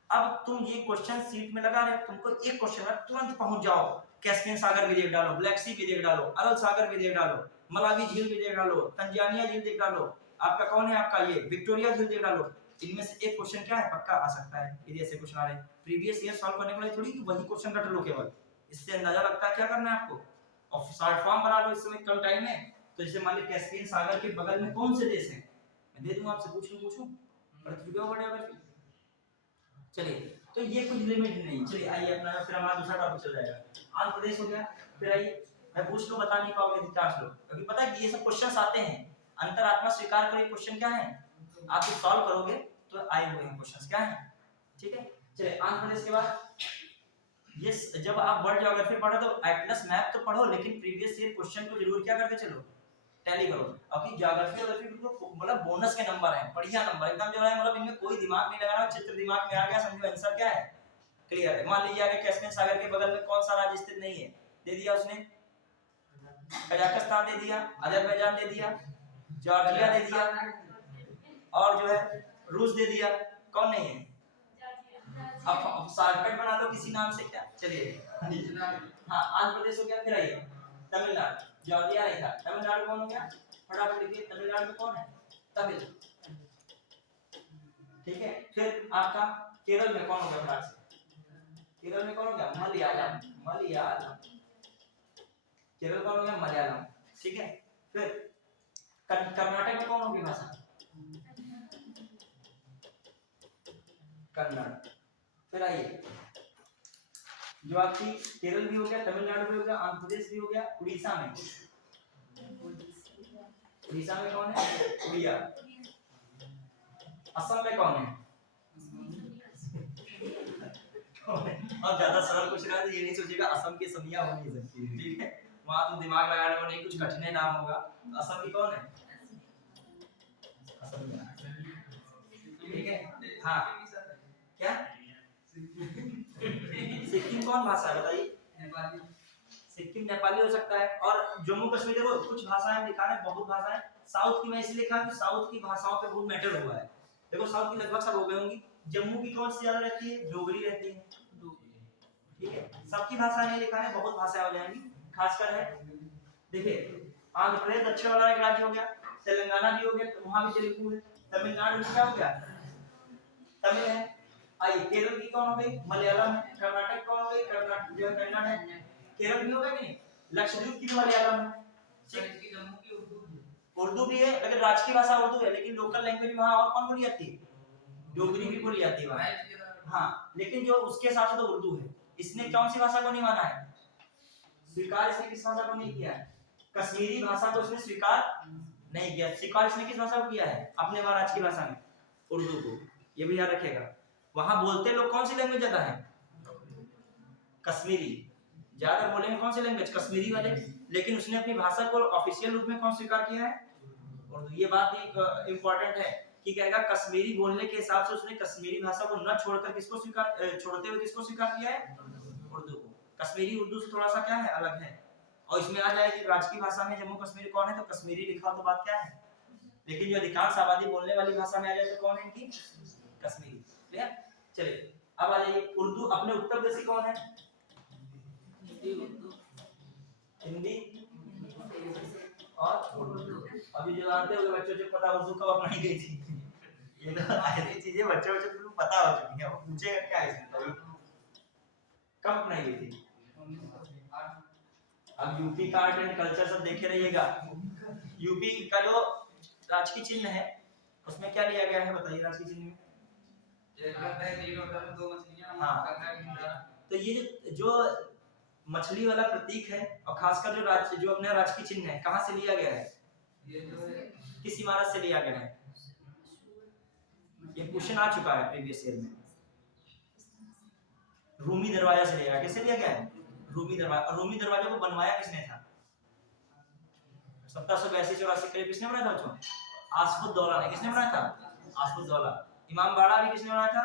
अब तुम ये क्वेश्चन सीट में लगा रहे हो, तुमको एक क्वेश्चन में तुरंत पहुंच जाओ, कैस्पियन सागर भी देख डालो, ब्लैक सी भी देख डालो, अरल सागर भी देख डालो, मलावी झील भी देख डालो, तंजानिया झील देख डालो, आपका कौन है, आपका ये विक्टोरिया झील देख डालो। इनमें से एक क्वेश्चन क्या है पक्का आ सकता है, यदि ऐसे क्वेश्चन आ रहे हैं। प्रीवियस ईयर सॉल्व करने के लिए थोड़ी कि वही क्वेश्चन रट लो केवल, इससे अंदाजा लगता है क्या करना है आपको, और शॉर्ट फॉर्म बना लो इस समय कम टाइम में। तो जैसे मान लीजिए कैस्पियन सागर के बगल में कौन से देश हैं, मैं दे दूं आपसे, पूछूं पृथ्वी। चलिए, तो ये कुछ लिमिट नहीं। चलिए आइए अपना, फिर हमारा दूसरा टॉपिक चल जाएगा। आंध्र प्रदेश हो गया, फिर आइए, मैं पूछ लो बता नहीं पाओगे अधिकांश लोग, क्योंकि पता है कि ये सब क्वेश्चंस आते हैं। अंतरात्मा स्वीकार करो, ये क्वेश्चन क्या है, आप जब सॉल्व करोगे तो आए हुए हैं क्वेश्चंस क्या है। ठीक है, चलिए आंध्र प्रदेश के बाद ये जब आप वर्ल्ड ज्योग्राफी पढ़ो तो एटलस मैप तो पढ़ो, लेकिन प्रीवियस ईयर क्वेश्चन को जरूर क्या करते चलो, टैली करो। अभी ज्योग्राफी मतलब बोनस के नंबर है, बढ़िया नंबर एकदम जो है, मतलब इनमें कोई दिमाग नहीं लगाना, चित्र दिमाग में आ गया समझो आंसर क्या है, क्लियर है। मान लीजिए आगे कैस्पियन सागर के बगल में कौन सा राज्य स्थित नहीं है, दे दिया उसने, कजाकिस्तान दे दिया, अजरबैजान दे दिया, जॉर्जिया दे दिया, और जो है रूस दे दिया, कौन नहीं है। अब शॉर्टकट बना लो किसी नाम से क्या, चलिए हाँ आंध्र प्रदेश हो गया, फिर आइए तमिलनाडु, जॉर्जिया नहीं था, तमिलनाडु कौन हो गया, फटाफट लिखिए, तमिलनाडु में कौन है, तमिल। ठीक है, फिर आपका केरल में कौन हो गया, फटाफट से केरल में कौन हो गया, मलयालम, केरल कौन हो गया, मलयालम। ठीक है, फिर कर्नाटक में कौन होगी भाषा, कन्नड़। फिर आइए, जो आपकी केरल भी हो गया, तमिलनाडु भी हो गया, आंध्र प्रदेश भी हो गया, उड़ीसा में कौन है, उड़िया। असम में कौन है, और ज्यादा सरल कुछ ना, ये नहीं सोचिएगा असम की समिया हो नहीं सकती, ठीक है, वहां तो दिमाग लगाने में नहीं, कुछ कठिन नाम होगा। असम की कौन है, असम, ठीक है, हाँ क्या सिक्किम कौन भाषा है बताइए, नेपाली। सिक्किम नेपाली हो सकता है, और जम्मू कश्मीर देखो कुछ भाषाएं लिखा है, बहुत भाषाएं साउथ की, मैं इसलिए लिखा है कि साउथ की भाषाओं पे बहुत मैटर हुआ है। देखो साउथ की लगभग सब हो गई होंगी, जम्मू की कौन सी ज्यादा रहती है, डोगरी रहती है, ठीक है, सबकी भाषा नहीं लिखा है, बहुत भाषाएं हो जाएंगी, खासकर है। देखिए आंध्र प्रदेश दक्षिण वाला एक राज्य हो गया, तेलंगाना भी हो गया, वहां भी तेलुगु है, तमिलनाडु में क्या हो गया, तमिल है। आइए केरल की कौन हो गई, मलयालम है, कर्नाटक कौन हो गई, कर्नाटक जो कन्नड़ है, केरल भी होगा कि नहीं, लक्षद्वीप की मलयालम है, जम्मू की उर्दू भी है, लेकिन राजकीय भाषा उर्दू है, लेकिन लोकल लैंग्वेज वहां और कौन बोली जाती है, डोगरी भी बोली जाती है वहां, हाँ, लेकिन जो उसके साथ तो उर्दू है। इसने कौन सी भाषा को नहीं माना है, स्वीकार इसने किस भाषा को नहीं किया है, कश्मीरी भाषा को इसने स्वीकार नहीं किया, स्वीकार इसने किस भाषा को किया है, अपने महाराज की भाषा में, उर्दू को, ये भी याद रखिएगा। वहां बोलते लोग कौन सी लैंग्वेज ज्यादा है, कश्मीरी, ज्यादा बोलेंगे कौन से लैंग्वेज, कश्मीरी वाले, लेकिन उसने अपनी भाषा को ऑफिशियल रूप में कौन स्वीकार किया है, उर्दू। ये बात भी इम्पोर्टेंट है कि कहेगा कश्मीरी बोलने के हिसाब से उसने कश्मीरी भाषा को न छोड़कर किसको स्वीकार, छोड़ते हुए किसको स्वीकार किया है, उर्दू को। कश्मीरी उर्दू से थोड़ा सा क्या है, अलग है। और इसमें आ जाए कि राजकीय भाषा में जम्मू कश्मीर कौन है, तो कश्मीरी लिखा तो बात क्या है, लेकिन जो अधिकांश आबादी बोलने वाली भाषा में आ जाए तो कौन है इनकी, कश्मीरी। क्लियर। चलिए अब आ जाइए उर्दू अपने उत्तर प्रदेश कौन है, हिंदी और उर्दू। अभी जो जानते होंगे बच्चों को पता उर्दू कब अपनाई गई थी, ये तो ऐसी चीजें बच्चों को पता हो चुकी है, वो पूछेगा क्या है इसमें, कब अपनाई गई थी। अब यूपी का आर्ट एंड कल्चर सब देखे रहिएगा। यूपी का जो राजकीय चिन्ह है उसमें क्या लिया गया है, बताइए राजकीय चिन्ह में। हाँ, तो ये जो मछली वाला प्रतीक है और खासकर जो अपना राजकीय चिन्ह है, कहाँ से लिया गया है, किस इमारत से लिया गया है, ये क्वेश्चन आ चुका है प्रीवियस ईयर में। रूमी दरवाजा से लिया गया। किससे लिया गया है, रूमी दरवाजा। और रूमी दरवाजे को बनवाया किसने था, 1782-84 करीब किसने बनाया था बच्चों, आसफुद्दौला ने। किसने बनाया था, आसफुद्दौला। इमाम बाड़ा भी किसने बनाया था,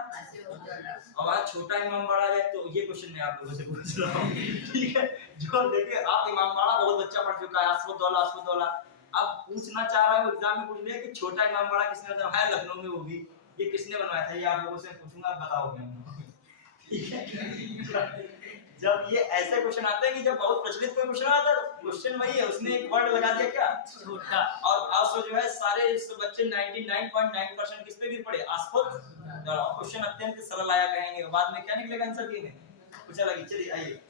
और आज छोटा इमाम बाड़ा है, तो ये क्वेश्चन मैं आप लोगों से पूछ रहा हूं, ठीक है। जो देखिए आप इमाम बाड़ा बहुत बच्चा पढ़ चुका है, आसफुद्दौला। अब पूछना चाह रहा हूं एग्जाम में पूछ लिया कि छोटा इमाम बाड़ा किसने बनवाया है, लखनऊ में, वो भी ये किसने बनवाया था, ये आप लोगों से पूछूंगा, आप बताओगे। ठीक है। जब ये ऐसे क्वेश्चन आते हैं कि जब बहुत प्रचलित कोई क्वेश्चन आता है, तो क्वेश्चन वही है, उसने एक वर्ड लगा दिया क्या, छोटा, और आज जो है सारे इस बच्चे 99.9% किस पे गिर पड़े, आसफुद्दौला। क्वेश्चन अत्यंत सरल आया कहेंगे, बाद में क्या निकलेगा आंसर की में, कुछ अलग। चलिए आइए,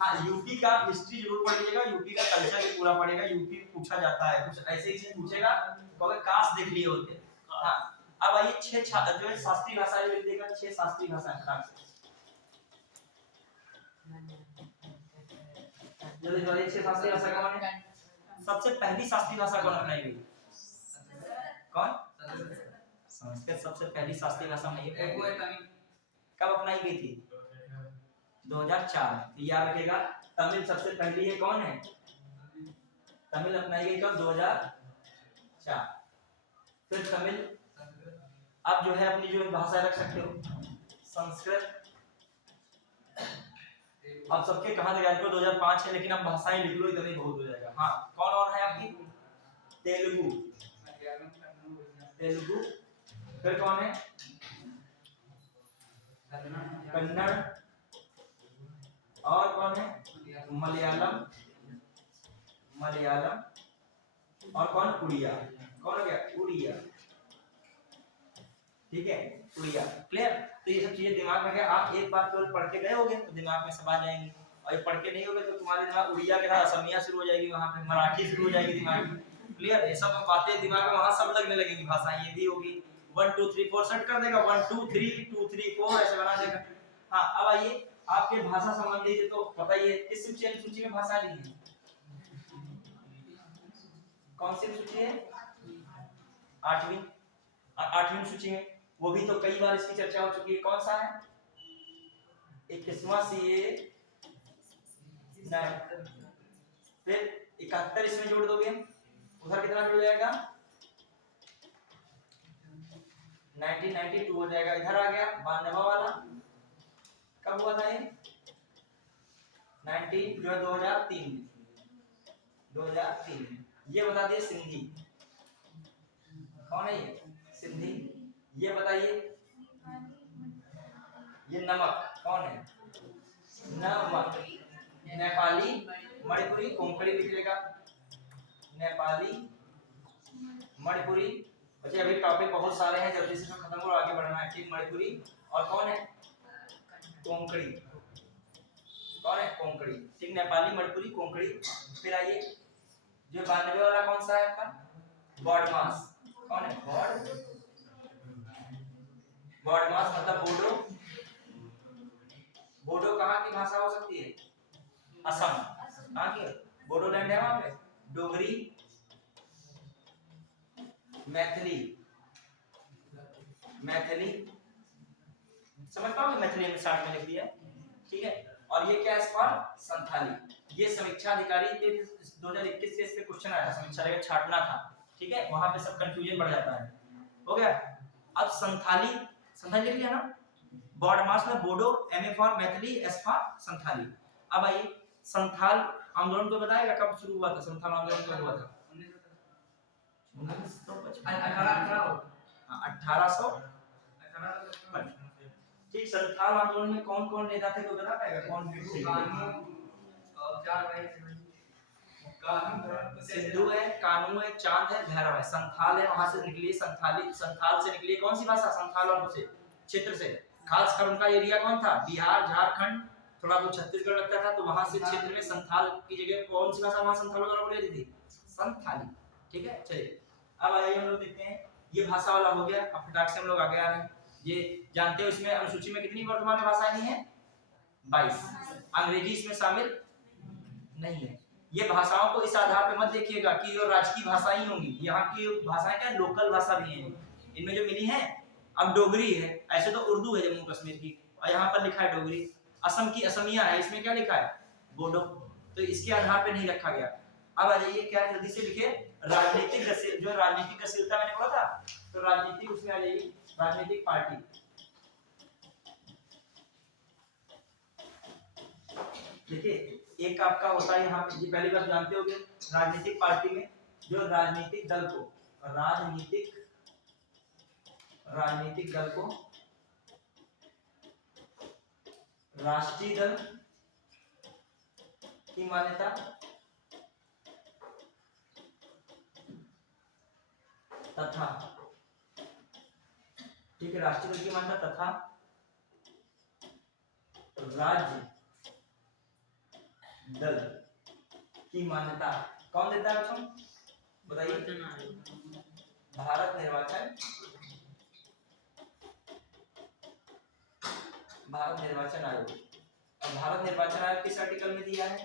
हाँ यूपी का हिस्ट्री जरूर पढ़ लीजिएगा, यूपी का कल्चर भी पूरा पढ़ेगा, यूपी पूछा जाता है, कुछ ऐसे ही चीज पूछेगा तो काश देख लिए होते। हाँ अब आइए 6 जो है शास्त्रीय भाषा जो देखा, 6 शास्त्रीय भाषा है। जल्दी जल्दी 6 शास्त्रीय भाषा कौन है, सबसे पहली शास्त्रीय भाषा कौन अपनाई गई, कौन, संस्कृत सबसे पहली शास्त्रीय भाषा में कब अपनाई गई थी, 2004। याद रखिएगा। तमिल सबसे पहली है, कौन है, तमिल अपनाई गई कब, 2004। फिर तमिल, अब जो है अपनी जो भाषा रख सकते हो, संस्कृत। अब सबके कहां तक याद करो, 2005 है, लेकिन अब भाषाएं लिख लो, इतना ही बहुत हो जाएगा। हाँ कौन और है आपकी, तेलुगु, फिर कौन है, कन्नड़, और कौन है, मलयालम, और कौन, उड़िया। कौन हो गया, उड़िया, ठीक है, उड़िया। क्लियर। तो ये सब चीजें दिमाग में गया, आप एक बार केवल पढ़ के गए होगे तो दिमाग में सब आ जाएंगे, और ये पढ़ के नहीं होगे तो तुम्हारे दिमाग उड़िया के साथ असमिया शुरू हो जाएगी, वहां पे मराठी शुरू हो जाएगी दिमाग में। क्लियर। ये सब बातें दिमाग में वहां सब लगने लगेंगी, भाषाएं ये भी होगी। 1 2 3 4 सेट कर देगा, 1 2 3 2 3 4 ऐसे बना देगा। हाँ अब आइए आपके भाषा संबंधी तो पता ही है, किस सूची में भाषा ली है, कौन सी सूची है, 8वीं सूची में। वो भी तो कई बार इसकी चर्चा हो चुकी है, कौन सा है, 21वां सीए, फिर 71 इसमें जोड़ दोगे, उधर कितना जुड़ जाएगा, 1992 हो जाएगा, इधर आ गया 92वां वाला, कब हुआ था ये, 19 जो है 2003 में। ये बता दिए सिंधी, कौन है ये, सिंधी। ये बताइए ये नमक, कौन है, नमक। नेपाली, मणिपुरी, कोंकणी लिखिएगा, नेपाली, मणिपुरी। बच्चे अभी टॉपिक बहुत सारे हैं, जल्दी से खत्म करो, आगे बढ़ना है। ठीक, मणिपुरी, और कौन है, कोंकणी, कौन है, कोंकणी। ठीक, नेपाली, मणिपुरी, कोंकणी। फिर आइए जो 92 वाला कौन सा है आपका, बॉडमास, कौन है, बॉडमास मतलब बोडो। बोडो कहाँ की भाषा हो सकती है, असम, कहाँ की, बोडोलैंड है वहां पे। डोगरी, मैथिली, समझ पाओगे, मैथिली में 60 में लिख दिया, ठीक है। और ये क्या है फॉर संथाली। ये समीक्षा अधिकारी 2021 से इस पे क्वेश्चन आया था, समीक्षा अधिकारी छाटना था, ठीक है, वहां पे सब कंफ्यूजन बढ़ जाता है। हो गया। अब संथाली, संथाली लिख लिया ना, बॉर्ड मास में Bodo, M a for Maithili, S for Santhali. अब आइए संथाल आंदोलन को बताएगा कब शुरू हुआ था, संथाल आंदोलन कब हुआ था? 1855। ठीक, संथाल आंदोलन में कौन कौन नेता थे कोई बता पाएगा? कौन सिद्धू है, कानू है, चांद है, भैरव है। संथाल है, वहां से निकली संथाली, संथाल से निकली कौन सी भाषा? संथाल वालों से, क्षेत्र से। खासकर उनका एरिया कौन था? बिहार, झारखंड, थोड़ा बहुत छत्तीसगढ़ लगता था, तो वहां से क्षेत्र में संथाल की जगह कौन सी भाषा वहां संथाल वालों बोली जाती थी? संथाली। ठीक है, चलिए अब आइए हम लोग देखते हैं, ये भाषा वाला हो गया। अब फटाक से हम लोग आगे आ रहे हैं। ये जानते हो इसमें अनुसूची में कितनी वर्तमान में भाषाएं नहीं है? 22। अंग्रेजी इसमें शामिल नहीं है। ये भाषाओं को इस आधार पे मत देखिएगा कि ये राजकीय भाषा ही होंगी, यहाँ की भाषाएं क्या लोकल भाषा भी हैं, इनमें जो मिली है। अब डोगरी है, ऐसे तो उर्दू है जम्मू कश्मीर की, और यहाँ पर लिखा है डोगरी। असम की असमिया है, इसमें क्या लिखा है? बोडो। तो इसके आधार पे नहीं रखा गया। अब आ जाइए, क्या जल्दी से लिखे, राजनीतिक जो राजनीतिक गतिशीलता मैंने बोला था, तो राजनीतिक उसमें आ जाएगी राजनीतिक पार्टी। देखिए एक आपका होता है यहाँ पे, जी पहली बार जानते होंगे, राजनीतिक पार्टी में जो राजनीतिक दल को राजनीतिक दल को राष्ट्रीय दल की मान्यता तथा, ठीक है, राष्ट्रीय दल की मान्यता तथा राज्य दल की मान्यता कौन देता है बच्चों? बताइए। भारत निर्वाचन आयोग। अब भारत निर्वाचन आयोग किस आर्टिकल में दिया है?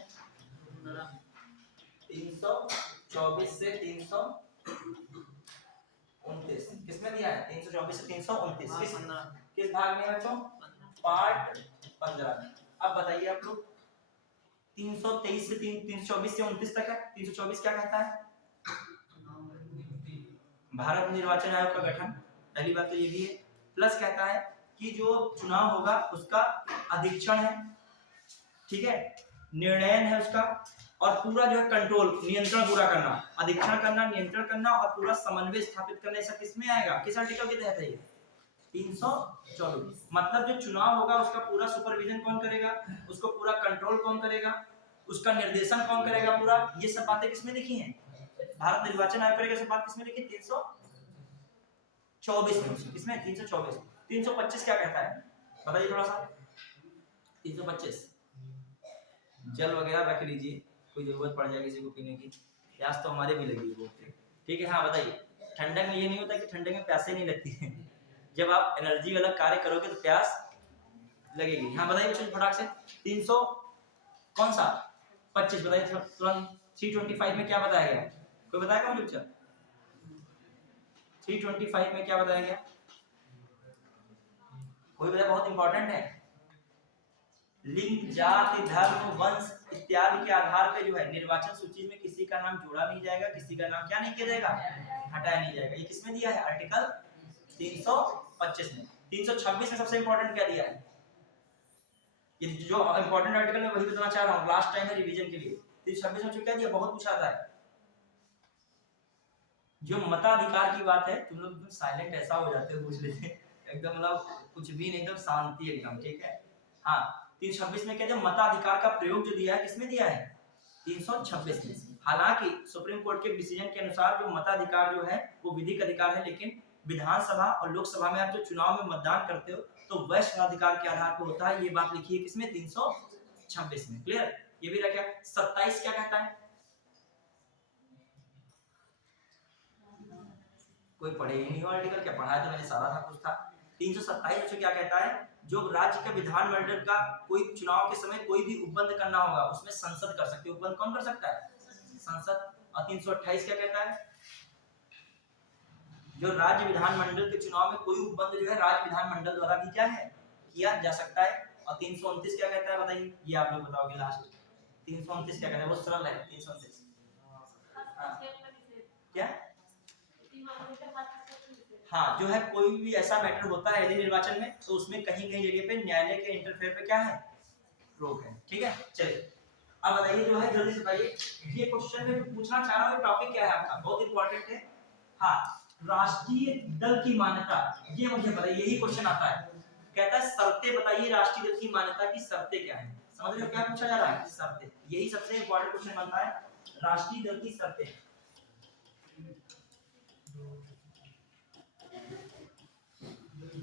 324 से 329। किसमें दिया है? 324 से 329। किस भाग में बच्चों? पार्ट 15। अब बताइए आप लोग, 323 से 324 से 29 तक है। 324 क्या कहता है? भारत निर्वाचन आयोग का गठन, पहली बात तो ये भी है। प्लस कहता है कि जो चुनाव होगा उसका अधीक्षण है, ठीक है, निर्णयन है उसका, और पूरा जो है कंट्रोल, नियंत्रण पूरा करना, अधीक्षण करना, नियंत्रण करना और पूरा समन्वय स्थापित करना, ऐसा किसमें आएगा? किस आर्टिकल के तहत है ये? 324। मतलब जो चुनाव होगा उसका पूरा सुपरविजन कौन करेगा, उसको पूरा कंट्रोल कौन करेगा, उसका निर्देशन कौन करेगा पूरा, ये सब बातें किसमें लिखी हैं? भारत निर्वाचन आयोग करेगा। सब बात किसमें लिखी? 324 में। किसमें? 324। 325 क्या कहता है बताइए थोड़ा सा। 325 जल वगैरह रख लीजिए, कोई जरूरत पड़ जाए किसी को पीने की, प्यास तो हमारे भी लगी है, ठीक है। हाँ बताइए। ठंडक में ये नहीं होता कि ठंडक में प्यासे नहीं लगती है, जब आप एनर्जी वाला कार्य करोगे तो प्यास लगेगी। हाँ बताइए फटाक से। 300 कौन सा 25 बताइए तुरंत। 325 में क्या बताया गया? कोई बताएगा मुझे? 325 में क्या बताया गया? कोई बताए? बहुत इंपॉर्टेंट है। लिंग, जाति, धर्म, वंश इत्यादि के आधार पे जो है निर्वाचन सूची में किसी का नाम जोड़ा नहीं जाएगा, किसी का नाम क्या नहीं किया जाएगा? हटाया नहीं जाएगा। ये किसमें दिया है? आर्टिकल 325 में। 326 में सबसे इंपॉर्टेंट क्या दिया है? ये जो इंपॉर्टेंट आर्टिकल है वही बताना चाह रहा हूँ, लास्ट टाइम है रिवीजन के लिए। 326 में क्या दिया? बहुत पूछा था। जो मताधिकार की बात है, तुम लोग एकदम साइलेंट ऐसा हो जाते हो, पूछ लेते एकदम, मतलब कुछ भी नहीं, एकदम शांति एकदम, ठीक है। हाँ 326 में क्या जो मताधिकार का प्रयोग जो दिया है, किसमें दिया है? 326 में। हालांकि सुप्रीम कोर्ट के डिसीजन के अनुसार जो मताधिकार जो है वो विधिक अधिकार है, लेकिन विधानसभा और लोकसभा में आप जो चुनाव में मतदान करते हो तो वैश्य अधिकार के आधार पर होता है। ये बात लिखी है किसमें? 326 में। क्लियर? ये भी रखा। 27 क्या कहता है? कोई पढ़े ही नहीं आर्टिकल, क्या पढ़ा है तो मैंने सारा था कुछ था। 327 क्या कहता है? जो राज्य के विधानमंडल का कोई चुनाव के समय कोई भी उपबंध करना होगा उसमें संसद कर सकती है। उपबंध कौन कर सकता है? संसद। और 328 क्या कहता है? जो राज्य विधानमंडल के चुनाव में कोई उपबंध जो है राज्य विधानमंडल द्वारा भी क्या है? किया जा सकता है। और 329 क्या कहता है बताइए, ये आप लोग बताओगे लास्ट। 329 क्या कहता है, वो सरल है 329। क्या? हाँ, जो है कोई भी ऐसा मैटर होता है यदि निर्वाचन में, तो उसमें कहीं कहीं जगह पे न्यायालय के इंटरफेयर पे क्या है, रोक है। ठीक है, चलिए अब बताइए जो है जल्दी से बताइए, ये क्वेश्चन में पूछना चाह रहा हूँ टॉपिक क्या है आपका, बहुत इंपॉर्टेंट है। हाँ, राष्ट्रीय दल की मान्यता, ये मुझे बताइए, यही क्वेश्चन आता है, कहता है शर्तें बताइए राष्ट्रीय दल की मान्यता की शर्तें क्या है। समझ रहे हो क्या पूछा जा रहा है, शर्तें, यही सबसे इंपॉर्टेंट क्वेश्चन बनता है, राष्ट्रीय दल की शर्तें।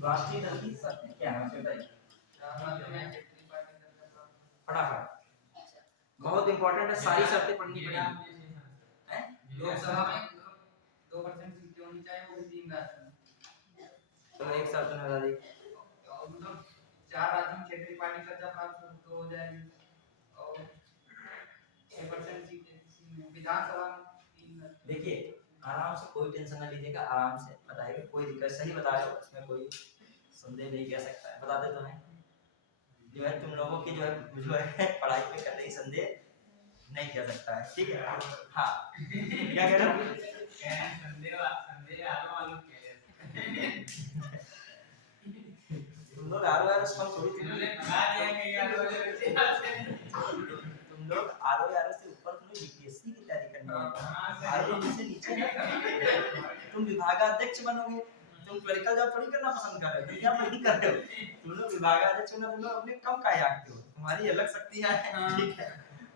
राष्ट्रीय दल की शर्तें क्या है मुझे बताइए फटाफट, बहुत इंपॉर्टेंट है, सारी शर्तें पढ़नी पड़ेगी। लोकसभा में 2% सीटें होनी चाहिए, वो भी 3 राज्यों में। तो एक शर्त में बता दी, और मतलब 4 राज्यों में क्षेत्रीय पार्टी सत्ता प्राप्त हो जाएगी, और 6% सीटें विधानसभा में 3 राज्यों। देखिए आराम से, कोई टेंशन ना लीजिएगा, आराम से बताइए, कोई दिक्कत, सही बता रहे हो, इसमें कोई संदेह नहीं कह सकता है, बताते तो हैं। जो है तुम लोगों की जो है पढ़ाई पे कर रही संदेह नहीं कह सकता है, ठीक है। हाँ क्या कह रहे हो, तुम लोग आरो आरो से थोड़ी, तुम लोग आरो आरो से ऊपर थोड़ी यूपीएससी की तैयारी करनी है, आरो से नीचे ना, तुम विभागाध्यक्ष बनोगे, तुम क्लरिकल जॉब थोड़ी करना पसंद कर रहे हो, क्या नहीं कर रहे हो, तुम लोग विभागाध्यक्ष होना, तुम लोग अपने कम काय आते हो, तुम्हारी अलग शक्तियां हैं, ठीक है।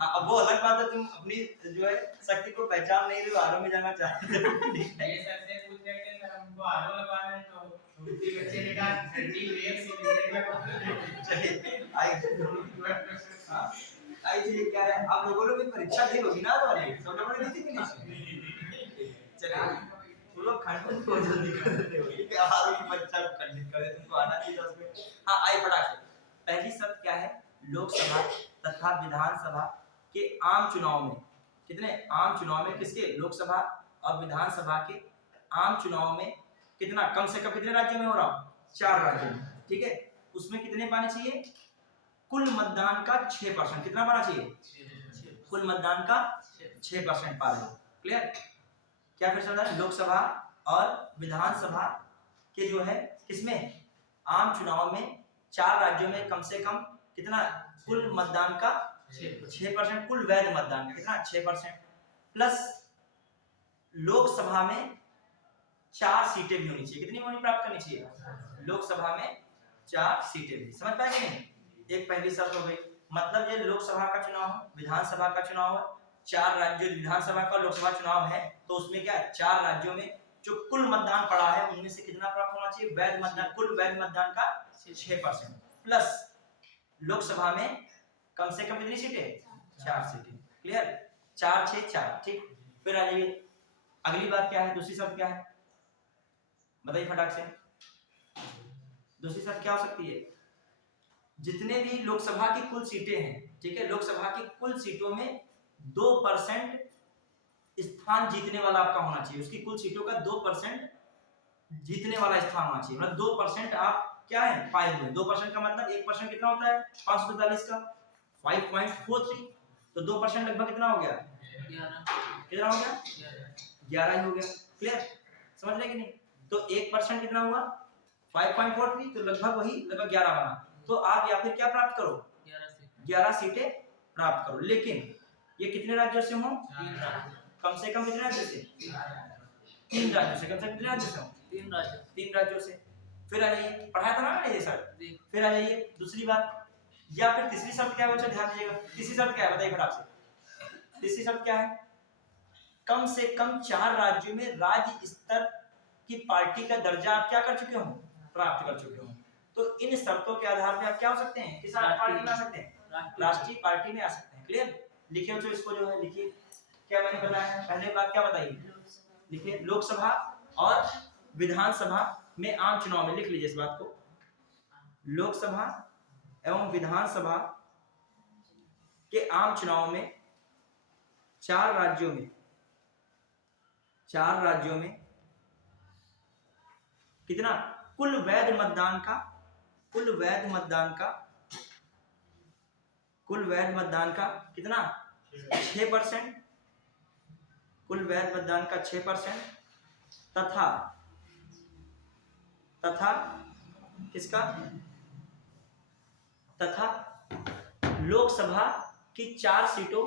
अब वो अलग बात है, तुम अपनी जो है शक्ति को पहचान नहीं रहे हो, आरो में जाना चाहते हो, ठीक है। ये सर से पूछ लेते हैं, सर हमको आरो लगवाना है, तो छोटी बच्चे ने कहा 38 से चलिए हाँ, चलिए क्या है, आप लोगों ने भी परीक्षा दी होगी ना, वाली सब लोगों ने दी थी कि नहीं? चलिए तुम लोग खंडित को जल्दी कर देते हो, ये आरो की परीक्षा को खंडित कर देते, तुमको आना चाहिए उसमें। हाँ आइए फटाक से, पहली शर्त क्या है, लोकसभा तथा विधानसभा के आम चुनाव में, कितने आम चुनाव में, किसके, लोकसभा और विधानसभा के आम चुनाव में कितना, कम से कम कितने राज्यों में हो रहा, 4 राज्यों में, ठीक है। उसमें कितने पाने चाहिए, कुल मतदान का 6%, कितना पाना चाहिए, कुल मतदान का 6% पा रहे हो, क्लियर। क्या फिर समझा, लोकसभा और विधानसभा के जो है किसमें, आम चुनाव में 4 राज्यों में कम से कम कितना, कुल मतदान का 6%, कुल वैध मतदान का कितना 6%, प्लस लोकसभा में 4 सीटें भी होनी चाहिए, कितनी होनी प्राप्त करनी चाहिए, लोकसभा में 4 सीटें भी, समझ पाए कि नहीं, एक पहली शर्त हो गई। मतलब ये लोकसभा का चुनाव है, विधानसभा का चुनाव है, 4 राज्यों, विधानसभा का लोकसभा चुनाव है, तो उसमें क्या है, 4 राज्यों में जो कुल मतदान पड़ा है उनमें से कितना प्राप्त होना चाहिए, वैध मतदान, कुल वैध मतदान का 6%, प्लस लोकसभा में कम से कम कितनी सीटें, 4 सीटें, क्लियर, 4 6 4, ठीक। फिर आ जाइए, अगली बात क्या है, दूसरी शर्त क्या है, बताइए फटाक से, दूसरी शर्त क्या हो सकती है, जितने भी लोकसभा की कुल सीटें हैं, ठीक है, लोकसभा की कुल सीटों में 2% स्थान जीतने वाला आपका होना चाहिए, उसकी कुल सीटों का 2% जीतने वाला स्थान होना चाहिए, मतलब 2% आप क्या है पाए हुए, 2% का मतलब 1% कितना होता है, 543 का 5.43, तो 2% लगभग कितना हो गया, कितना हो गया, 11 ही हो गया, क्लियर, समझ रहे कि नहीं। तो 1% कितना हुआ, 5.43, तो लगभग वही, लगभग 11 बना, तो आप या फिर क्या प्राप्त करो, 11 सीटें प्राप्त करो, लेकिन ये कितने राज्यों से हो, कम से कम कितने राज्यों से, 3 राज्यों से, कम से कम कितने राज्यों से हो, 3 राज्यों से। फिर आ जाइए, पढ़ाया था ना मैंने ये सर, फिर आ जाइए दूसरी बात, या फिर तीसरी शर्त क्या है बच्चों, ध्यान दीजिएगा, तीसरी शर्त क्या है बताइए फटाक से, तीसरी शर्त क्या है, कम से कम 4 राज्यों में राज्य स्तर की पार्टी का दर्जा आप क्या कर चुके हो, प्राप्त कर चुके हो, तो इन शर्तों के आधार पर आप क्या हो सकते हैं, किस पार्टी में आ सकते हैं, राष्ट्रीय पार्टी में आ सकते हैं, क्लियर। लिखिए बच्चों इसको जो है, लिखिए क्या मैंने बताया है, पहले बात क्या बताइए, लिखिए लोकसभा और विधानसभा में आम चुनाव में, लिख लीजिए इस बात को, लोकसभा एवं विधानसभा के आम चुनाव में 4 राज्यों में, 4 राज्यों में कितना, कुल वैध मतदान का, कुल वैध मतदान का कुल वैध मतदान का कितना 6%, कुल वैध मतदान का 6% तथा किसका, तथा लोकसभा की 4 सीटों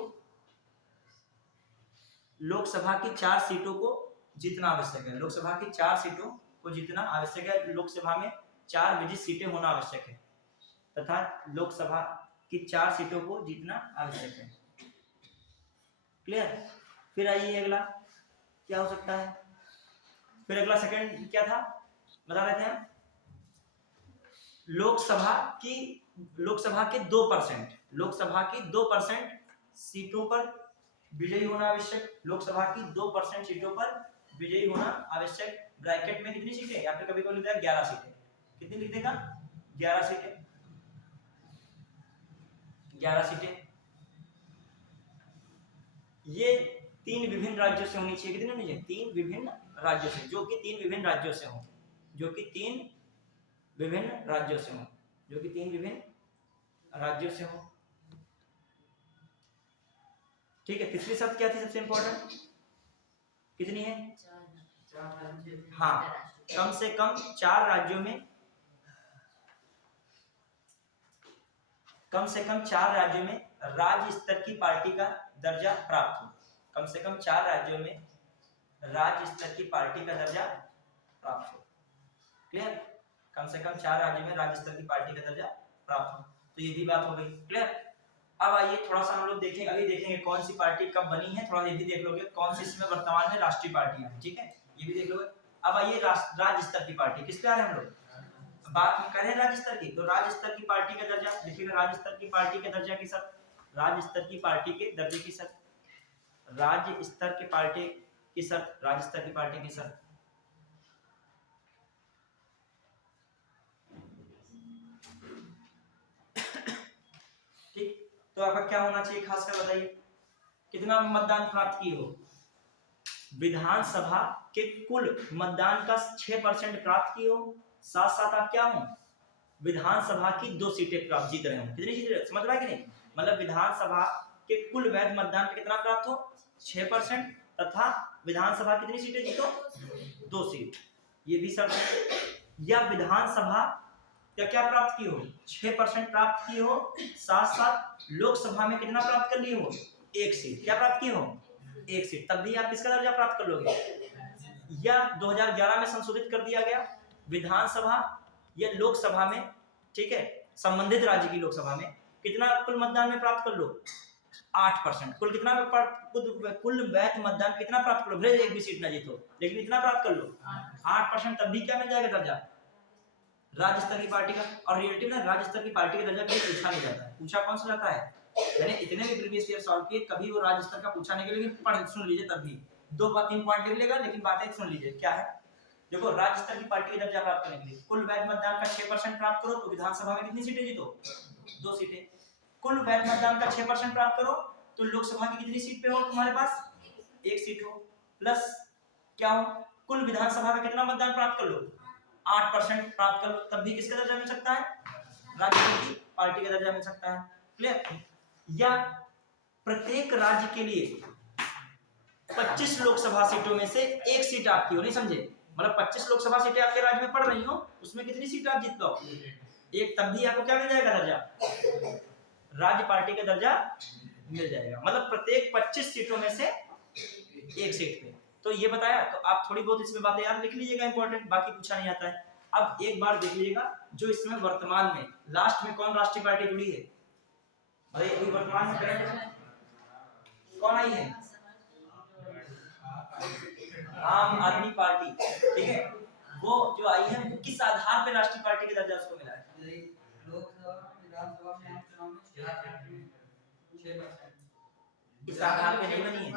को जीतना आवश्यक है। लोकसभा की 4 सीटों को जीतना आवश्यक है। लोकसभा में 4 विजित सीटें होना आवश्यक है तथा लोकसभा की 4 सीटों को जीतना आवश्यक है। क्लियर। फिर आइए अगला क्या हो सकता है। फिर अगला सेकंड क्या था बता रहे थे हम, लोकसभा के 2% सीटों पर विजयी होना आवश्यक। लोकसभा की 2% सीटों पर विजयी होना आवश्यक। ब्रैकेट में कितनी सीटें, या फिर कभी कभी लिखता है 11 सीटें। कितनी लिख देगा 11 सीटें, 11 सीटें। ये 3 विभिन्न राज्यों से होनी चाहिए। कितनी होनी चाहिए 3 विभिन्न राज्यों से, जो कि 3 विभिन्न राज्यों से हो, जो कि 3 विभिन्न राज्यों से हो, जो कि 3 विभिन्न राज्यों से हो। ठीक है। तीसरी शर्त क्या थी सबसे इंपॉर्टेंट, कितनी है, हाँ, कम से कम 4 राज्यों में, कम से कम 4 राज्यों में राज्य स्तर की पार्टी का दर्जा प्राप्त हो। कम से कम 4 राज्यों में राज्य स्तर की पार्टी का दर्जा प्राप्त हो। क्लियर। कम से कम 4 राज्यों में राज्य स्तर की पार्टी का दर्जा प्राप्त हो। तो ये भी बात हो गई। क्लियर। अब आइए थोड़ा सा हम लोग देखेंगे, अभी देखेंगे कौन सी पार्टी कब बनी है, थोड़ा ये भी देख लोगे कौन सी इसमें वर्तमान में राष्ट्रीय पार्टियां हैं। ठीक है, ये भी देख लोगे। अब आइए राज्य स्तर की पार्टी, किस पे आ रहे हैं हम लोग, बात कर रहे हैं राज्य स्तर की। तो राज्य स्तर की पार्टी का दर्जा लिखिएगा, राज्य स्तर की पार्टी के दर्जा की शर्त, राज्य स्तर की पार्टी के दर्जे की शर्त, राज्य स्तर की पार्टी की शर्त, राज्य स्तर की पार्टी की शर्त। ठीक, तो आपका क्या होना चाहिए खासकर बताइए, कितना मतदान प्राप्त किए हो, विधानसभा के कुल मतदान का 6% प्राप्त किए हो, साथ साथ आप क्या हो, विधानसभा की 2 सीटें प्राप्त जीत रहे हो। कितनी सीटें समझ रहा है कि नहीं, मतलब विधानसभा के कुल वैध मतदान का कितना प्राप्त हो 6% तथा विधानसभा कितनी सीटें जीतो 2 सीट, ये भी शर्त है। या विधानसभा क्या क्या प्राप्त किए हो 6% प्राप्त किए हो, साथ साथ लोकसभा में कितना प्राप्त कर लिए हो 1 सीट, क्या प्राप्त किए हो 1 सीट, तब भी आप किसका दर्जा प्राप्त कर लोगे। या 2011 में संशोधित कर दिया गया, विधानसभा या लोकसभा में, ठीक है, संबंधित राज्य की लोकसभा में कितना कुल मतदान में प्राप्त कर लो 8%, कुल कितना कुल वैध मतदान कितना प्राप्त कर लो, भले 1 भी सीट ना जीतो लेकिन इतना प्राप्त कर लो 8%, तब भी क्या मिल जाएगा दर्जा राज्य स्तर की पार्टी का। और रिलेटिव ना राज्य स्तर की पार्टी का दर्जा कभी पूछा नहीं जाता है, पूछा कौन सा जाता है, मैंने इतने भी प्रीवियस ईयर सॉल्व किए कभी वो राज्य स्तर का पूछा नहीं, लेकिन पढ़ सुन लीजिए, तब भी 2-3 पॉइंट लिख लेगा लेकिन बातें सुन लीजिए क्या है। देखो राज्य स्तर की पार्टी का दर्जा प्राप्त करने के लिए कुल वैध मतदान का 6% प्राप्त करो तो विधानसभा में कितनी सीटें जीतो 2 सीटें, कुल वैध मतदान का 6% प्राप्त करो तो लोकसभा की कितनी सीट पे हो तुम्हारे पास 1 सीट हो, प्लस क्या हो कुल विधानसभा में कितना मतदान प्राप्त कर लो 8% प्राप्त कर लो, तब भी किसका दर्जा मिल सकता है राज्य की पार्टी का दर्जा मिल सकता है। क्लियर। या प्रत्येक राज्य के लिए 25 लोकसभा सीटों में से 1 सीट आपकी हो, नहीं समझे, मतलब 25 लोकसभा सीटें आपके राज्य में पड़ रही हो, उसमें कितनी सीट आप जीत लो 1, तब भी आपको क्या मिल जाएगा दर्जा, राज्य पार्टी का दर्जा मिल जाएगा, मतलब प्रत्येक 25 सीटों में से 1 सीट पे। तो ये बताया, तो आप थोड़ी बहुत इसमें बातें याद लिख लीजिएगा इंपॉर्टेंट, बाकी पूछा नहीं आता है। अब एक बार देख लीजिएगा जो इसमें वर्तमान में लास्ट में कौन राष्ट्रीय पार्टी जुड़ी है, अरे अभी वर्तमान में करंट कौन आई है, आम आदमी पार्टी, ठीक है, वो जो आई है किस आधार पे राष्ट्रीय पार्टी का दर्जा उसको मिला है, लोकसभा विधानसभा में चुनाव में 6%, इस आधार पे नहीं बनी है,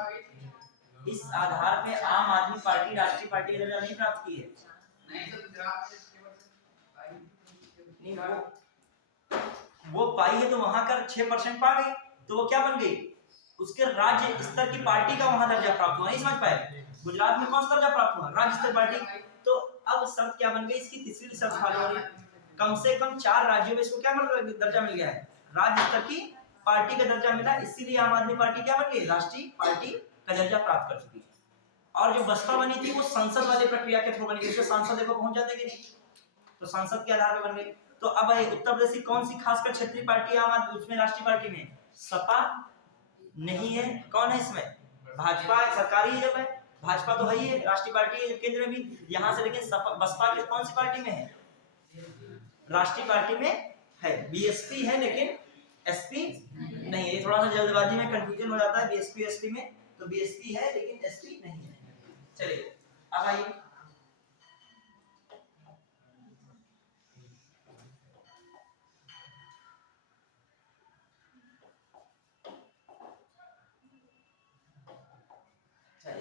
इस आधार पे आम आदमी पार्टी राष्ट्रीय पार्टी का दर्जा नहीं प्राप्त की है, नहीं तो गुजरात नहीं वो पाई है तो वहां का 6% पा गई तो वो क्या बन गई, उसके राज्य स्तर की पार्टी का वहां दर्जा प्राप्त हुआ, नहीं समझ पाए, गुजरात में कौन सा दर्जा प्राप्त हुआ राज्य स्तर पार्टी। तो अब शर्त क्या बन गई, इसकी तीसरी शर्त फॉलो हो रही, कम से कम 4 राज्यों में इसको क्या दर्जा मिल गया है राज्य स्तर की पार्टी का दर्जा मिला, इसीलिए आम आदमी पार्टी क्या बन गई, राष्ट्रीय पार्टी का दर्जा प्राप्त कर चुकी है। और जो बसपा बनी थी वो संसद वाली प्रक्रिया के थ्रू बनी थी, इससे सांसद को पहुंच जाते कि नहीं, तो संसद के आधार पर बन गई। तो अब उत्तर प्रदेश की कौन सी खासकर क्षेत्रीय पार्टी आम आदमी उसमें राष्ट्रीय पार्टी में सपा नहीं है, कौन है इसमें, भाजपा सरकारी है, जब है भाजपा तो है ही है, राष्ट्रीय पार्टी है केंद्र में भी यहाँ से, लेकिन बसपा की कौन सी पार्टी में है, राष्ट्रीय पार्टी में है, बीएसपी है लेकिन एसपी नहीं है। ये थोड़ा सा जल्दबाजी में कंफ्यूजन हो जाता है बीएसपी एसपी में, तो बीएसपी है लेकिन एसपी नहीं है। चलिए अब आइए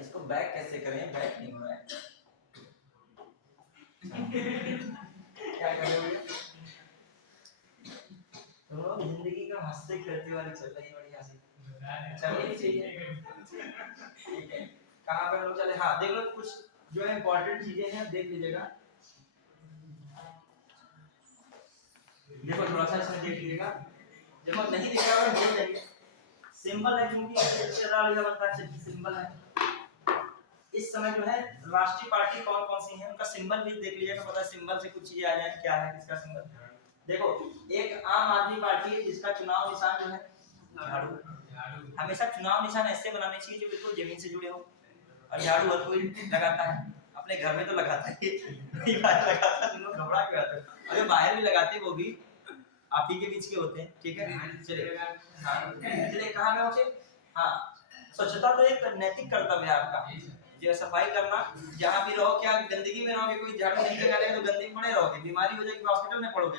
इसको बैक कैसे करें, बैक नहीं हो रहा है क्या करोगे, तो जिंदगी का हंसते खेलते वाली चल रही है बढ़िया सी, चलिए चाहिए ठीक है। कहाँ पर लोग चले, हाँ देख लो कुछ जो है इंपॉर्टेंट चीजें हैं देख लीजिएगा, देखो थोड़ा सा इसमें देख लीजिएगा, देखो नहीं दिख रहा है बोल जाइए, सिंबल है क्योंकि सिंबल है। इस समय जो है राष्ट्रीय पार्टी कौन कौन सी है उनका सिंबल भी देख लीजिएगा, पता है सिंबल से कुछ चीजें आ जाए, क्या है किसका सिंबल। देखो एक आम आदमी पार्टी है जिसका चुनाव निशान जो है झाड़ू, हमेशा चुनाव निशान ऐसे बनाने चाहिए जो बिल्कुल जमीन से जुड़े हो, और झाड़ू हर कोई लगाता है, अपने घर में तो लगाता है लगाता है, लोग घबरा के आते हैं, अरे बाहर भी लगाते वो भी आप ही के बीच के होते हैं, ठीक है। चलिए हाँ चलिए कहाँ में पहुंचे, हाँ स्वच्छता तो एक नैतिक कर्तव्य है आपका, जो सफाई करना, जहाँ भी रहो, क्या गंदगी में रहोगे, कोई झाड़ू नहीं लगाएगा तो गंदगी में पड़े रहोगे, बीमारी हो जाएगी हॉस्पिटल में पड़ोगे,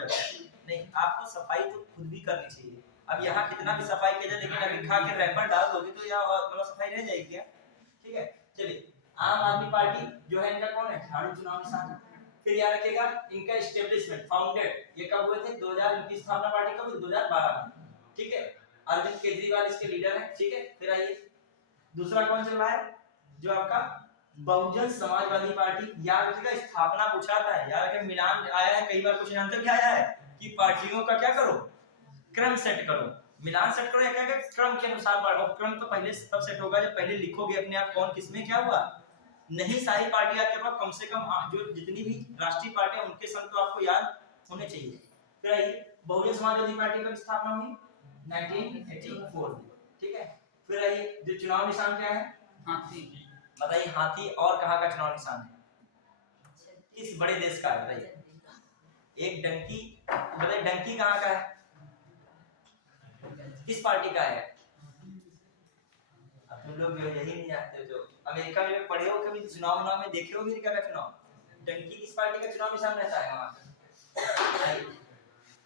नहीं आपको सफाई तो खुद भी करनी चाहिए। अब यहाँ कितना भी सफाई किया जाए लेकिन अभी खा के रैपर डाल दोगे तो यहाँ मतलब सफाई रह जाएगी क्या, ठीक है। चलिए आम आदमी पार्टी जो है इनका कौन है, झाड़ू चुनाव निशान है। फिर याद रखिएगा इनका एस्टेब्लिशमेंट फाउंडेड ये कब हुए थे, 2000 इनकी स्थापना पार्टी कब हुई, 2012 में, ठीक है। अरविंद केजरीवाल इसके लीडर हैं, ठीक है। फिर आइए दूसरा कौन चल रहा है, जो आपका बहुजन समाजवादी पार्टी, याद रखिएगा स्थापना पूछा था, याद रखिए मिलान आया है कई बार, क्वेश्चन आंसर क्या आया है कि पार्टियों का क्या करो, क्रम सेट करो, मिलान सेट करो या क्या क्रम के अनुसार पढ़ो, क्रम तो पहले तब सेट होगा जब पहले लिखोगे अपने आप कौन किसमें क्या हुआ, नहीं सारी पार्टी आपके पास कम से कम जो जितनी भी राष्ट्रीय पार्टी उनके संग तो आपको याद होने चाहिए। फिर आइए बहुजन समाजवादी पार्टी की स्थापना हुई 1984, ठीक है। फिर आइए जो चुनाव निशान क्या है, हाथी, बताइए हाथी, और कहाँ का चुनाव निशान है, किस बड़े देश का है बताइए, एक डंकी, बताइए डंकी कहाँ का है, किस पार्टी का है, अब तुम लोग जो यही नहीं जानते, जो अमेरिका में पढ़े हो कभी चुनाव में देखे हो अमेरिका का चुनाव, डंकी किस पार्टी का चुनाव निशान रहता है वहाँ।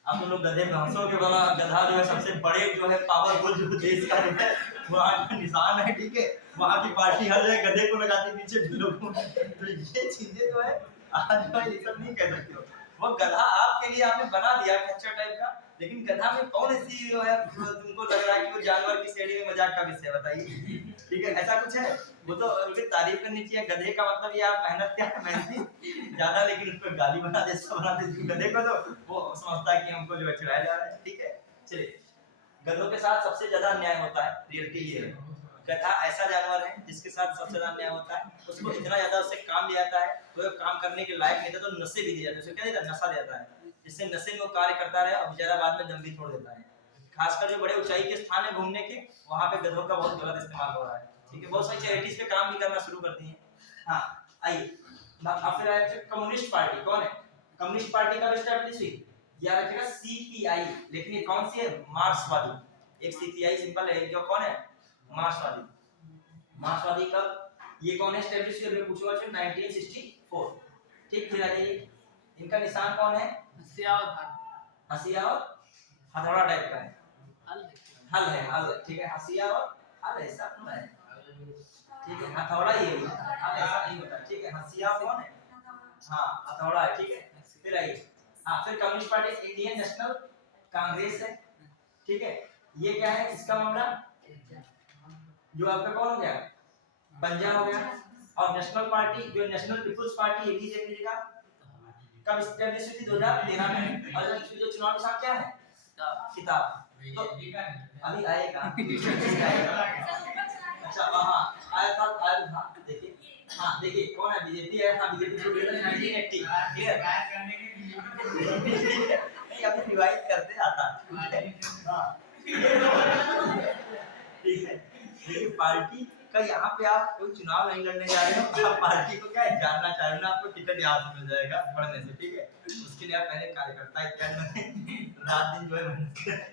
आप लोग गधे भैंसों के वाला गधा जो है सबसे बड़े जो है पावरफुल जो देश का जो है वहाँ का निशान है, ठीक है। वहाँ की पार्टी हर जगह गधे को लगाती पीछे लोगों, तो ये चीजें जो है आज भाई ये सब नहीं कह सकते हो, वो गधा आपके लिए आपने बना दिया खच्चर टाइप का, लेकिन गधा में कौन ऐसी जो है तुमको लग रहा है कि वो जानवर की श्रेणी में मजाक का विषय, बताइए, ठीक है। ऐसा कुछ है, वो तो उनकी तारीफ करनी चाहिए, गधे का मतलब ये आप मेहनत क्या है, मेहनती ज्यादा, लेकिन उस पर गाली बना दे, सब बना दे गधे को, तो वो समझता है कि हमको जो है चिढ़ाया जा रहा है, ठीक है। चलिए गधों के साथ सबसे ज्यादा अन्याय होता है, रियलिटी ये है, गधा ऐसा जानवर है जिसके साथ सबसे ज्यादा अन्याय होता है, उसको इतना ज्यादा उससे काम लिया जाता है, तो काम करने के लायक नहीं था तो नशे भी दिए जाते हैं, उसे क्या देता है, नशा देता है, जिससे नशे में वो कार्य करता रहे और बेचारा बाद में दम भी छोड़ देता है। खासकर जो बड़े ऊंचाई के स्थान है घूमने के, वहाँ पे गधों का बहुत गलत इस्तेमाल हो रहा है, ठीक है। बहुत सारी चैरिटीज पे काम भी करना शुरू करती हैं। हाँ आइए अब फिर आए कम्युनिस्ट पार्टी, कौन है, कम्युनिस्ट पार्टी का एस्टैब्लिश हुई, याद रखिएगा सीपीआई, लेकिन ये कौन सी है, मार्क्सवादी, एक सीपीआई सिंपल है, जो कौन है, मार्क्सवादी, मार्क्सवादी का ये कौन है एस्टैब्लिश हुई, पूछूंगा 1964, ठीक। फिर आ जाइए इनका निशान कौन है, हंसिया और धान, हंसिया और हथौड़ा टाइप का है, हल हल है, है, हल, ठीक है, हंसिया और हल ऐसा तो है, ठीक है, हथौड़ा ये भी हल ऐसा नहीं होता, ठीक है, हंसिया कौन है, हाँ हथौड़ा है, ठीक है। फिर आइए हाँ फिर communist party Indian national Congress है, ठीक है, ये क्या है, इसका मामला जो आपका कौन हो गया, पंजाब हो गया, और नेशनल पार्टी जो नेशनल पीपुल्स पार्टी ये भी देख लीजिएगा कब एस्टैब्लिश हुई थी, 2013 में, और जो चुनाव निशान क्या है, किताब तो अभी आएगा। अच्छा हाँ आया था देखिए। हाँ देखिए कौन है बीजेपी है। हाँ बीजेपी जो 1980 क्लियर नहीं अभी रिवाइज करते आता। हाँ ठीक है देखिए पार्टी का यहाँ पे आप कोई चुनाव नहीं लड़ने जा रहे हो। आप पार्टी को क्या है जानना चाह रहे हो ना, आपको टिकट यहाँ से मिल जाएगा पढ़ने से। ठीक है उसके लिए आप पहले कार्यकर्ता इत्यादि में रात दिन जो है मेहनत करें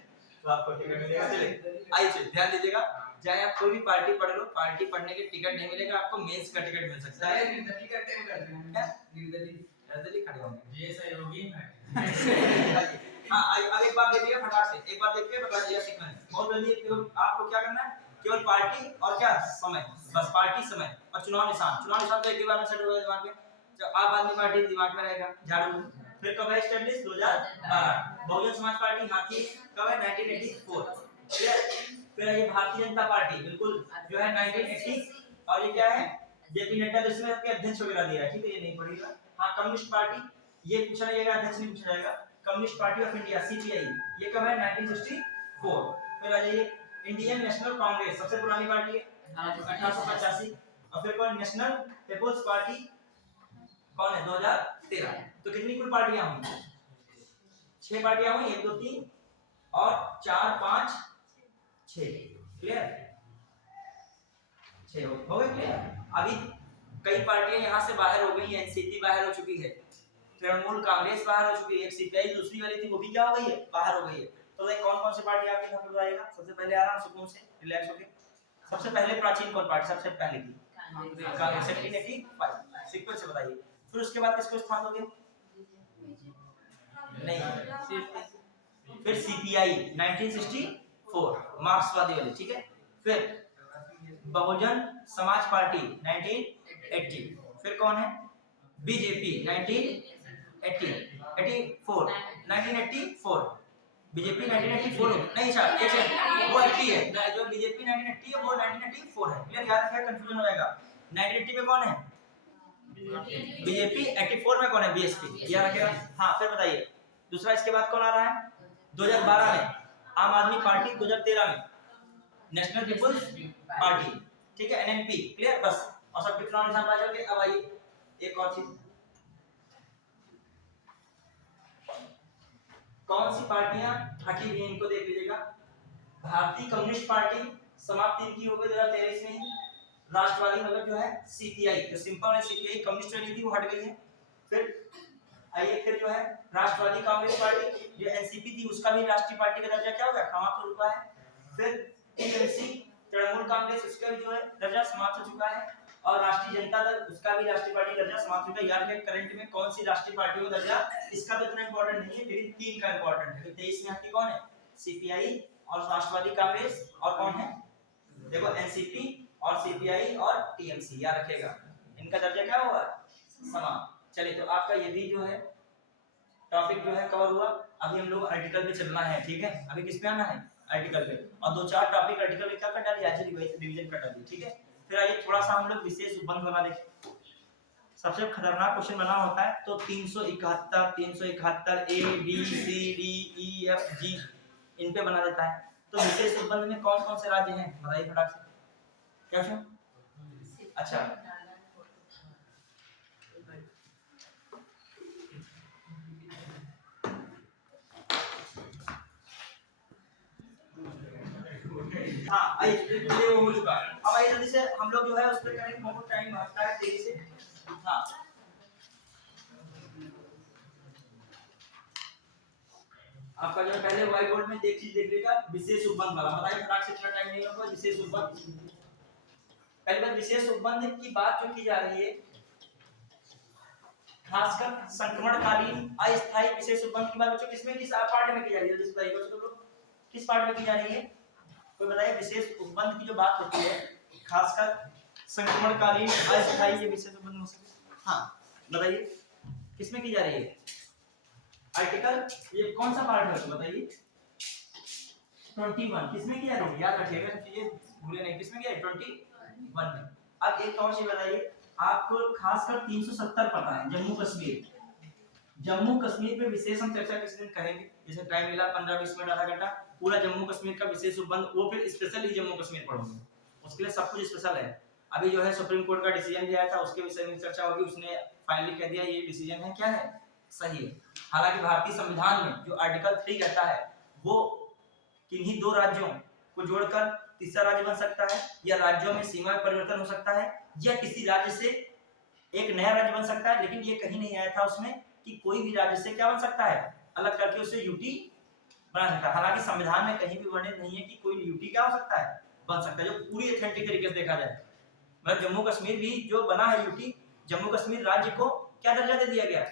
तो आपको टिकट मिलेगा। चलिए आइए ध्यान दीजिएगा चाहे आप कोई भी पार्टी पढ़ लो, पार्टी पढ़ने के टिकट नहीं मिलेगा आपको, मेंस का टिकट मिल सकता है। निर्दलीय करते हैं क्या? निर्दलीय खड़े होंगे ये सहयोगी है। हाँ अब एक बार देखिएगा फटाक से, एक बार देखिए बता दिया सीखना है बहुत जल्दी। आपको क्या करना है केवल पार्टी और क्या समय, बस पार्टी समय और चुनाव निशान। चुनाव निशान तो एक ही बार में सेट हो गया दिमाग में। आप आदमी पार्टी दिमाग में रहेगा झाड़ू। फिर कब है एस्टैब्लिश 2012। बहुजन समाज पार्टी हाथी कब है 1984 क्लियर। फिर ये भारतीय जनता पार्टी बिल्कुल जो है 1980 और ये क्या है जेपी नड्डा जिसमें आपके अध्यक्ष वगैरह दिया है। ठीक है ये नहीं पढ़िएगा। हाँ कम्युनिस्ट पार्टी ये पूछा जाएगा, अध्यक्ष नहीं पूछा जाएगा। Communist party of India CPI ये कब है 1964। फिर आ जाइए इंडियन नेशनल कांग्रेस सबसे पुरानी पार्टी है 1885। और फिर कौन नेशनल पीपल्स पार्टी कौन है 2013। तो कितनी कुल पार्टियां हुई 6 पार्टियां हुई 1 2 3 और 4 5 6 क्लियर 6 हो गए क्लियर। अभी कई पार्टियां यहां से बाहर हो गई हैं। एनसीपी बाहर हो चुकी है, तृणमूल कांग्रेस बाहर हो चुकी है, एक सीपीआई दूसरी वाली थी वो भी क्या हो गई है बाहर हो गई है। तो भाई कौन कौन सी पार्टी आपके यहाँ पे बताइएगा सबसे पहले आराम सुकून से रिलैक्स होके। सबसे पहले प्राचीन कौन पार्टी सबसे पहले की कांग्रेस 1785 सीक्वेंस से बताइए। फिर उसके बाद किसको स्थान दोगे नहीं फिर सीपीआई 1964 मार्क्सवादी वाली ठीक है। फिर बहुजन समाज पार्टी 1980। फिर कौन है बीजेपी 1984 बीजेपी 1984 नहीं सर एक सेकंड वो 80 है जो बीजेपी 1980 है वो 1984 है क्लियर। याद रखिएगा कंफ्यूजन हो जाएगा। 1980 में कौन है बीजेपी, 84 में कौन है बीएसपी याद रखिएगा। हाँ फिर बताइए दूसरा इसके बाद कौन आ रहा है 2012 में आम आदमी पार्टी, 2013 में नेशनल पीपल्स पार्टी ठीक है एनएनपी क्लियर बस। और सब चुनाव निशान पा जाओगे। अब आइए एक और चीज कौन सी पार्टियां हटी हुई इनको देख लीजिएगा। भारतीय कम्युनिस्ट पार्टी समाप्ति इनकी हो गई 2023 में ही। राष्ट्रवादी मतलब जो है सीपीआई जो सिंपल है सीपीआई कम्युनिस्ट वाली थी वो हट गई है। फिर आइए फिर जो है राष्ट्रवादी कांग्रेस पार्टी जो एनसीपी थी उसका भी राष्ट्रीय पार्टी का दर्जा क्या हो गया समाप्त हो चुका है। फिर टीएमसी तृणमूल कांग्रेस उसका भी जो है दर्जा समाप्त हो चुका है। और राष्ट्रीय जनता दल उसका भी राष्ट्रीय पार्टी दर्जा समाप्त हो चुका है। याद रखें करंट में कौन सी राष्ट्रीय पार्टी को दर्जा इसका तो इतना इंपॉर्टेंट नहीं है लेकिन 3 का इंपॉर्टेंट है। 23 में हटी कौन है सीपीआई और राष्ट्रवादी कांग्रेस और कौन है देखो एनसीपी और सीपीआई और टीएमसी याद रखिएगा इनका दर्जा क्या होगा समाप्त। चलिए तो आपका ये भी जो है टॉपिक जो है कवर हुआ। अभी हम लोग आर्टिकल पे चलना है ठीक है। अभी किस पे आना है आर्टिकल पे और 2-4 टॉपिक आर्टिकल पे क्या कर डालिए आज रिवीजन कर डालिए ठीक है। फिर आइए थोड़ा सा हम लोग विशेष उपबंध बना देखें। सबसे खतरनाक क्वेश्चन बना होता है तो 371 A B C D E F G इन पे बना देता है। तो विशेष उपबंध में कौन कौन से राज्य हैं बताइए फटाक से क्या क्वेश्चन। अच्छा हाँ आइए ये हो चुका। अब आइए जल्दी से हम लोग जो है उस पर करेंगे बहुत टाइम लगता है तेजी से। हाँ आपका जो है पहले व्हाइट बोर्ड में एक चीज देख लीजिएगा विशेष उपबंध वाला बताइए फटाक से इतना टाइम नहीं होगा। विशेष उपबंध पहले बार विशेष उपबंध की बात जो की जा रही है खासकर संक्रमणकालीन अस्थायी विशेष उपबंध की बात बच्चों किसमें किस पार्ट में की जा रही है जल्दी बताइए बच्चों लोग किस पार्ट में की जा रही है कोई बताइए। विशेष उपबंध की जो बात होती है खासकर संक्रमणकालीन अस्थायी ये विशेष उपबंध हो सकते हाँ बताइए किसमें की जा रही है आर्टिकल ये कौन सा पार्ट है तो बताइए 21 किसमें की जा रही है याद रखिएगा चीजें भूले नहीं किसमें किया है 21 में। अब एक और चीज बताइए आपको खासकर 370 पता है जम्मू कश्मीर जम्मू कश्मीर पे विशेष हम चर्चा किस दिन करेंगे, जैसे टाइम मिला 15-20 मिनट आधा घंटा, पूरा जम्मू कश्मीर का विशेष उपबंध, वो फिर स्पेशली जम्मू कश्मीर पढ़ोगे, उसके लिए सब कुछ स्पेशल है। अभी जो है सुप्रीम कोर्ट का डिसीजन दिया था, उसके विषय में चर्चा होगी, उसने फाइनली कह दिया ये डिसीजन है क्या है, सही है। हालांकि भारतीय संविधान में जो आर्टिकल 3 कहता है वो किन्हीं दो राज्यों को जोड़कर तीसरा राज्य बन सकता है, या राज्यों में सीमा में परिवर्तन हो सकता है, या किसी राज्य से एक नया राज्य बन सकता है, लेकिन ये कहीं नहीं आया था उसमें कि कोई भी राज्य से क्या बन सकता है, अलग करके उसे यूटी बना सकता है। हालांकि संविधान में कहीं भी वर्णित नहीं है कि कोई यूटी क्या हो सकता है, बन सकता है, जो पूरी ऑथेंटिक तरीके से देखा जाए। मतलब जम्मू कश्मीर भी जो बना है यूटी, जम्मू कश्मीर राज्य को क्या दर्जा दे दिया गया,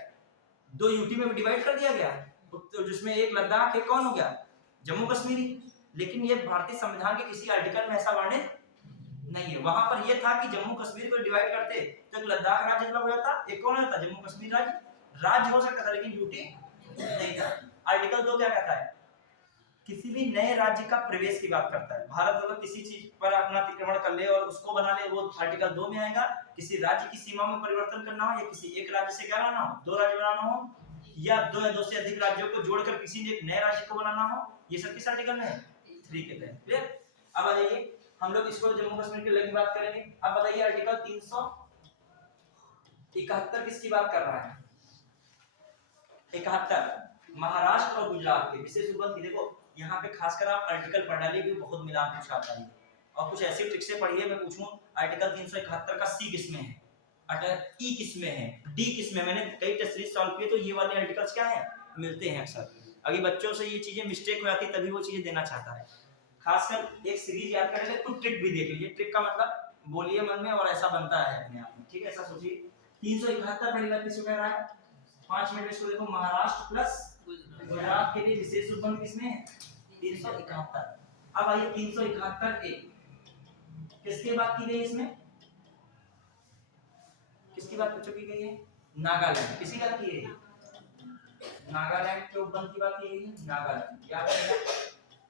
2 यूटी में डिवाइड कर दिया गया, तो जिसमें एक लद्दाख, एक कौन हो गया, जम्मू कश्मीरी। लेकिन ये भारतीय संविधान के किसी आर्टिकल में ऐसा वर्णित नहीं है। वहां पर यह था कि जम्मू कश्मीर को डिवाइड करते तो एक लद्दाख राज्य अलग हो जाता, एक कौन होता, जम्मू कश्मीर राज्य हो सकता था, लेकिन यूटी नहीं था। आर्टिकल 2 क्या कहता है, किसी भी नए राज्य का प्रवेश की बात करता है। भारत अगर किसी चीज पर अपना अतिक्रमण कर ले और उसको बना ले, वो आर्टिकल 2 में आएगा। किसी राज्य की सीमा में परिवर्तन करना हो, या किसी एक राज्य से क्या बनाना हो, 2 राज्य बनाना हो, या 2 या 2 से अधिक राज्यों को जोड़कर किसी ने एक नए राज्य को बनाना हो, ये सब किस आर्टिकल में है, 3 के तहत। क्लियर। अब आ जाइए, हम लोग इसको जम्मू कश्मीर की लगी बात करेंगे। अब बताइए आर्टिकल 371 किसकी बात कर रहा है, 71 महाराष्ट्र और गुजरात के विशेष उपबंध की। देखो यहाँ पे खासकर आप आर्टिकल पढ़ डालिए भी, बहुत मिलान पूछा आता है, और कुछ ऐसी ट्रिक से पढ़िए। मैं पूछूं आर्टिकल 371 का सी किसमें है, ई किसमें है, डी किसमें, मैंने कई टेस्ट सीरीज सॉल्व किए तो ये वाले आर्टिकल्स क्या है, मिलते हैं अक्सर। अभी बच्चों से ये चीजें मिस्टेक हो जाती तभी वो चीजें देना चाहता है। खासकर एक सीरीज याद करने के कुछ ट्रिक भी देख लीजिए। ट्रिक का मतलब बोलिए मन में और ऐसा बनता है अपने आप में, ठीक है, ऐसा सोचिए। 371 पहली बात किसको कह रहा है, 5 मिनट में इसको देखो, महाराष्ट्र प्लस गुजरात के लिए विशेष उपबंध किसमें है, 371। अब आइए 371 ए किसकी बात की गई, इसमें किसकी बात की गई है, नागालैंड। किसी बात की है, नागालैंड के उपबंध की बात की गई है, नागालैंड। याद रखना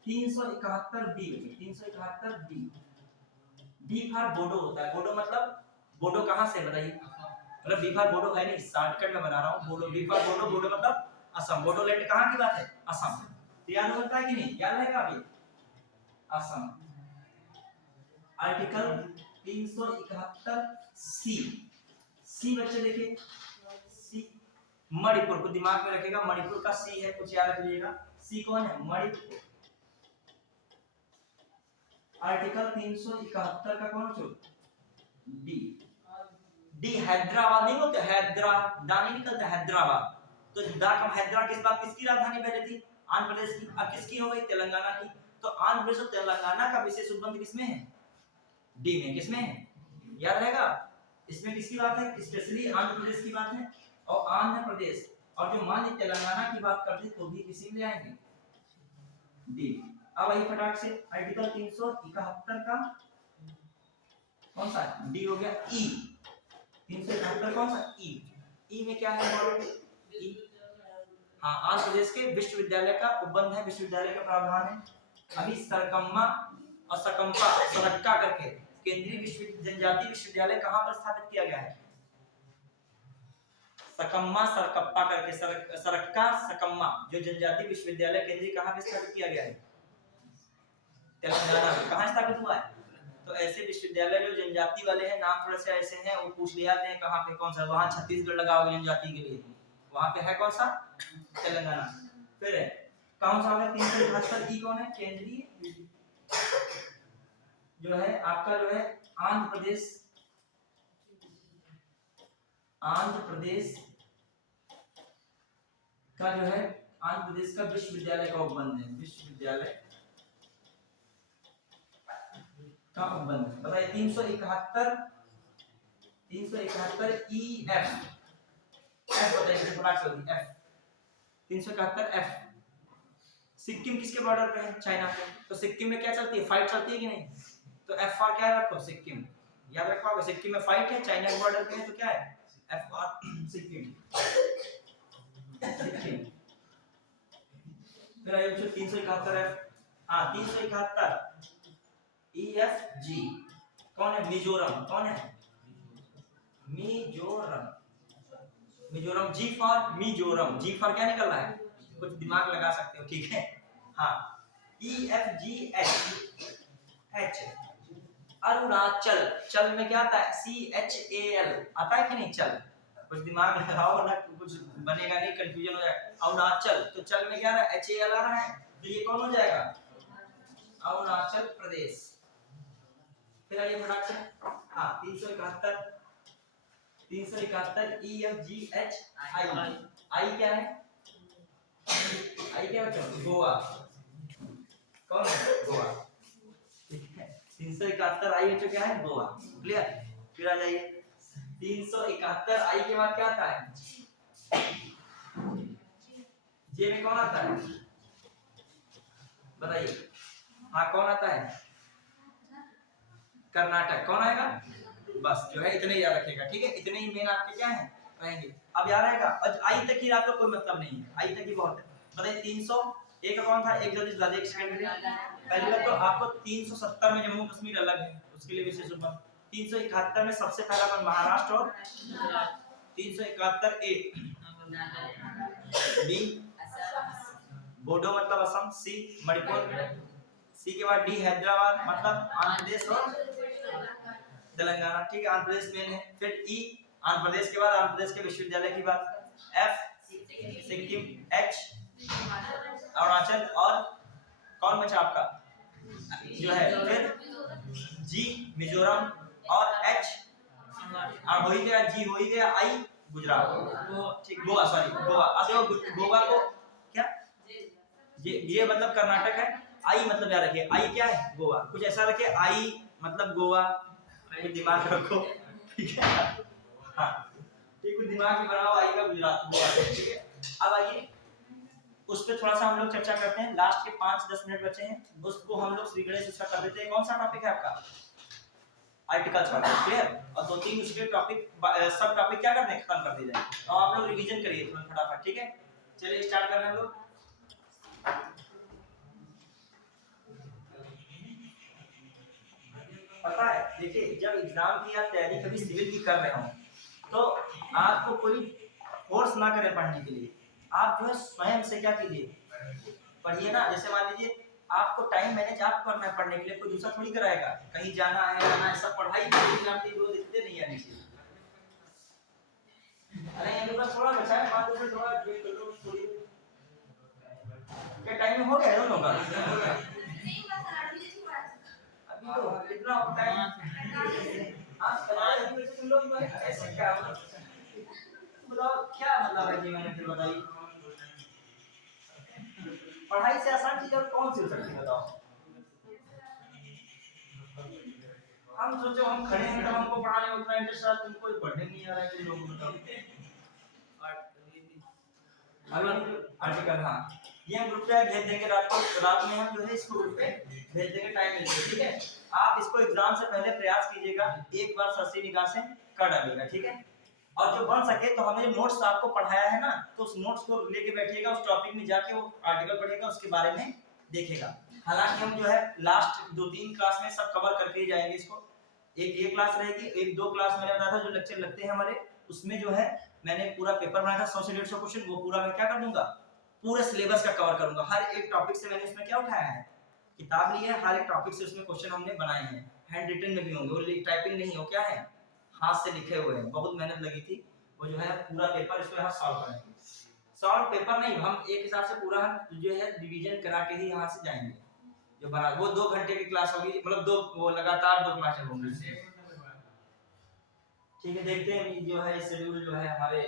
371 B, 371 B, B for Bodo होता है। बोडो मतलब बोडो कहां से बताइए, मतलब बी फॉर बोडो है नहीं, शॉर्टकट में बना रहा हूं। बोडो, बी फॉर बोडो, बोडो मतलब असम। बोडोलैंड कहां की बात है, असम। याद होता है कि नहीं, याद रहेगा अभी, असम। आर्टिकल 371 सी, सी बच्चे देखिए, सी मणिपुर को दिमाग में रखेगा, मणिपुर का सी है, कुछ याद रख लीजिएगा। सी कौन है, मणिपुर। आर्टिकल 371 का कौन सा, डी। डी हैदराबाद नहीं बोलते, दा नहीं निकलता, हैदराबाद। तो दा का हैदराबाद किस बात, किसकी राजधानी पहले थी, आंध्र प्रदेश की, अब किसकी हो गई, तेलंगाना की। तो आंध्र प्रदेश और तेलंगाना का विशेष उपबंध किसमें है, डी में। किसमें है, याद रहेगा। इसमें किसकी बात है, स्पेशली आंध्र प्रदेश की बात है, और आंध्र प्रदेश और जो मान ली तेलंगाना की बात करते तो भी किसी में आएंगे, डी। अब आइए फटाक से आर्टिकल 371 का कौन सा, डी हो गया। ई 371 कौन सा, ई। ई में क्या है, हाँ, आंध्र प्रदेश के विश्वविद्यालय का उपबंध है, विश्वविद्यालय का प्रावधान है। अभी सरकम्मा और सकम्पा, सरक्का करके केंद्रीय जनजातीय विश्वविद्यालय कहां पर स्थापित किया गया है, सकम्मा सरकप्पा करके, सरक्का सकम्मा, जो जनजातीय विश्वविद्यालय केंद्रीय कहां पे स्थापित किया गया है, तेलंगाना में। कहां स्थापित हुआ है, तो ऐसे विश्वविद्यालय जो जनजाति वाले हैं, नाम थोड़े से ऐसे हैं, वो पूछ लिया जाते हैं कहां पे कौन सा। वहां छत्तीसगढ़ लगा हुआ जनजाति के लिए, वहां पे है कौन सा, तेलंगाना। फिर है कौन सा होगा, 371 ई कौन है, केंद्रीय जो है आपका जो है आंध्र प्रदेश, आंध्र प्रदेश का जो है आंध्र प्रदेश का विश्वविद्यालय का उपबंध है, विश्वविद्यालय का उपबंध। बताइए 371 ई एफ, एफ बताइए कितने प्रकार से होती है, एफ 371 एफ। सिक्किम किसके बॉर्डर पे है, चाइना के। तो सिक्किम में क्या चलती है, फाइट चलती है कि नहीं, तो एफ आर क्या रखो, सिक्किम। याद रखो, सिक्किम में फाइट है, चाइना के बॉर्डर पे है, तो क्या है, एफ आर, सिक्किम, सिक्किम। फिर आइए 371 एफ, हाँ 371 ई एफ जी कौन है, मिजोरम। कौन है, मिजोरम। मिजोरम, जी फॉर मिजोरम, जी फॉर क्या निकल रहा है, कुछ दिमाग लगा सकते हो, ठीक है। हाँ, EFGH अरुणाचल, चल में क्या आता है, CHAL आता है कि नहीं, चल, कुछ दिमाग लगाओ ना, कुछ बनेगा नहीं, कंफ्यूजन हो जाएगा। अरुणाचल, तो चल में क्या आ रहा है, HAL आ रहा है, तो ये कौन हो जाएगा, अरुणाचल प्रदेश। फिर आइए फटाक से, हाँ 371 EFGH आई क्या है, आई क्या बच्चों, गोवा, कौन है, गोवा, ठीक है। 371 आई बच्चों क्या है, गोवा, क्लियर। फिर आ जाइए 371 आई के बाद क्या आता है, जे में कौन आता है, बताइए, हाँ कौन आता है, कर्नाटक, कौन आएगा, बस जो है इतने ही याद रखिएगा, ठीक है, इतने ही मेन आपके क्या है रहेंगे। अब याद रहेगा, आई तक ही आपको कोई मतलब नहीं है, आई तक ही बहुत है। बताइए 301 का कौन था, एक जल्दी बता दे, एक सेकंड के लिए। पहली बात तो आपको 370 में जम्मू कश्मीर अलग है, उसके लिए विशेष रूप से 371 में सबसे पहला कौन, महाराष्ट्र, और 371 ए बी बोडो मतलब असम, सी मणिपुर, सी के बाद डी हैदराबाद मतलब आंध्र प्रदेश और तेलंगाना, ठीक है, आंध्र प्रदेश मेन है। फिर ई आंध्र प्रदेश के बाद आंध्र प्रदेश के विश्वविद्यालय की बात, एफ सिक्किम, एच अरुणाचल, और कौन बचा आपका जो है, फिर जी मिजोरम, और एच हो ही गया, जी हो ही गया, आई गुजरात, ठीक, गोवा, सॉरी गोवा। अब देखो गोवा को क्या, ये मतलब कर्नाटक है, आई मतलब याद रखिए, आई क्या है, गोवा, कुछ ऐसा रखिए, आई मतलब गोवा, कुछ दिमाग रखो, ठीक है, हाँ ठीक, कुछ दिमाग में बनाओ, आई का गुजरात, गोवा, ठीक है। अब आइए उस पर थोड़ा सा हम लोग चर्चा करते हैं, लास्ट के 5-10 मिनट बचे हैं, उसको हम लोग श्रीगणेश से कर देते हैं। कौन सा टॉपिक है आपका, आर्टिकल्स वाला, क्लियर, और 2-3 उसके टॉपिक सब टॉपिक क्या कर दें, खत्म कर दिए जाए, तो आप लोग रिवीजन करिए तुरंत फटाफट, ठीक है। चलिए स्टार्ट कर रहे हैं हम लोग। पता है, देखिए जब एग्जाम की आप तैयारी कभी सिविल की कर रहे हो, तो आपको कोई फोर्स ना करे पढ़ने के लिए, आप जो है स्वयं से क्या कीजिए, पढ़िए ना। जैसे मान लीजिए आपको टाइम मैनेज आप करना है पढ़ने के लिए, कोई दूसरा थोड़ी कराएगा, कहीं जाना है आना है, सब पढ़ाई आपकी वो दिखते नहीं है नीचे। अरे ये लोग थोड़ा बचा है, 5 मिनट थोड़ा वेट कर लो थोड़ी, क्या टाइम हो गया दोनों का, अभी तो कितना टाइम, हां तुम लोग ऐसे क्या बताओ, क्या मतलब है जीवन में, फिर बताइए पढ़ाई से आसान चीज और कौन सी हो सकती है, बताओ। हम सोचो हम खड़े हैं, तब हमको पढ़ाने में उतना इंटरेस्ट आ, तुमको पढ़ने नहीं आ रहा है, कि लोग बताओ आर्टिकल, हाँ ये हम ग्रुप पे भेज देंगे, रात में हम जो है इसको ग्रुप पे भेज देंगे, टाइम मिलते, ठीक है। आप इसको एग्जाम से पहले प्रयास कीजिएगा, एक बार सही निगाह से कर डालिएगा, ठीक है। और जो बन सके तो हमने नोट्स आपको पढ़ाया है ना, तो उस नोट्स को लेके बैठिएगा, उस टॉपिक में जाके वो आर्टिकल पढ़ेगा, उसके बारे में देखेगा। हालांकि हम जो है लास्ट 2-3 क्लास में सब कवर करके ही जाएंगे इसको, एक ये क्लास रहेगी, 1-2 क्लास मैंने बताया था जो लेक्चर लगते हैं हमारे, उसमें जो है मैंने पूरा पेपर बनाया था 100 से 150 क्वेश्चन, वो पूरा मैं क्या कर दूंगा, पूरे सिलेबस का कवर करूंगा। हर एक टॉपिक से मैंने उसमें क्या उठाया है, किताब ली है, हर एक टॉपिक से उसमें क्वेश्चन हमने बनाए हैं, हैंड रिटन में भी होंगे, वो टाइपिंग नहीं हो, क्या है हाथ से लिखे हुए हैं, बहुत मेहनत लगी थी, वो जो है पूरा पेपर इसको यहाँ सॉल्व करेंगे। सॉल्व पेपर नहीं, हम एक हिसाब से पूरा हम जो है रिवीजन करा के ही यहाँ से जाएंगे, जो बना वो 2 घंटे की क्लास होगी, मतलब 2 वो लगातार 2 क्लास होंगी, ठीक है। देखते हैं जो है शेड्यूल जो है हमारे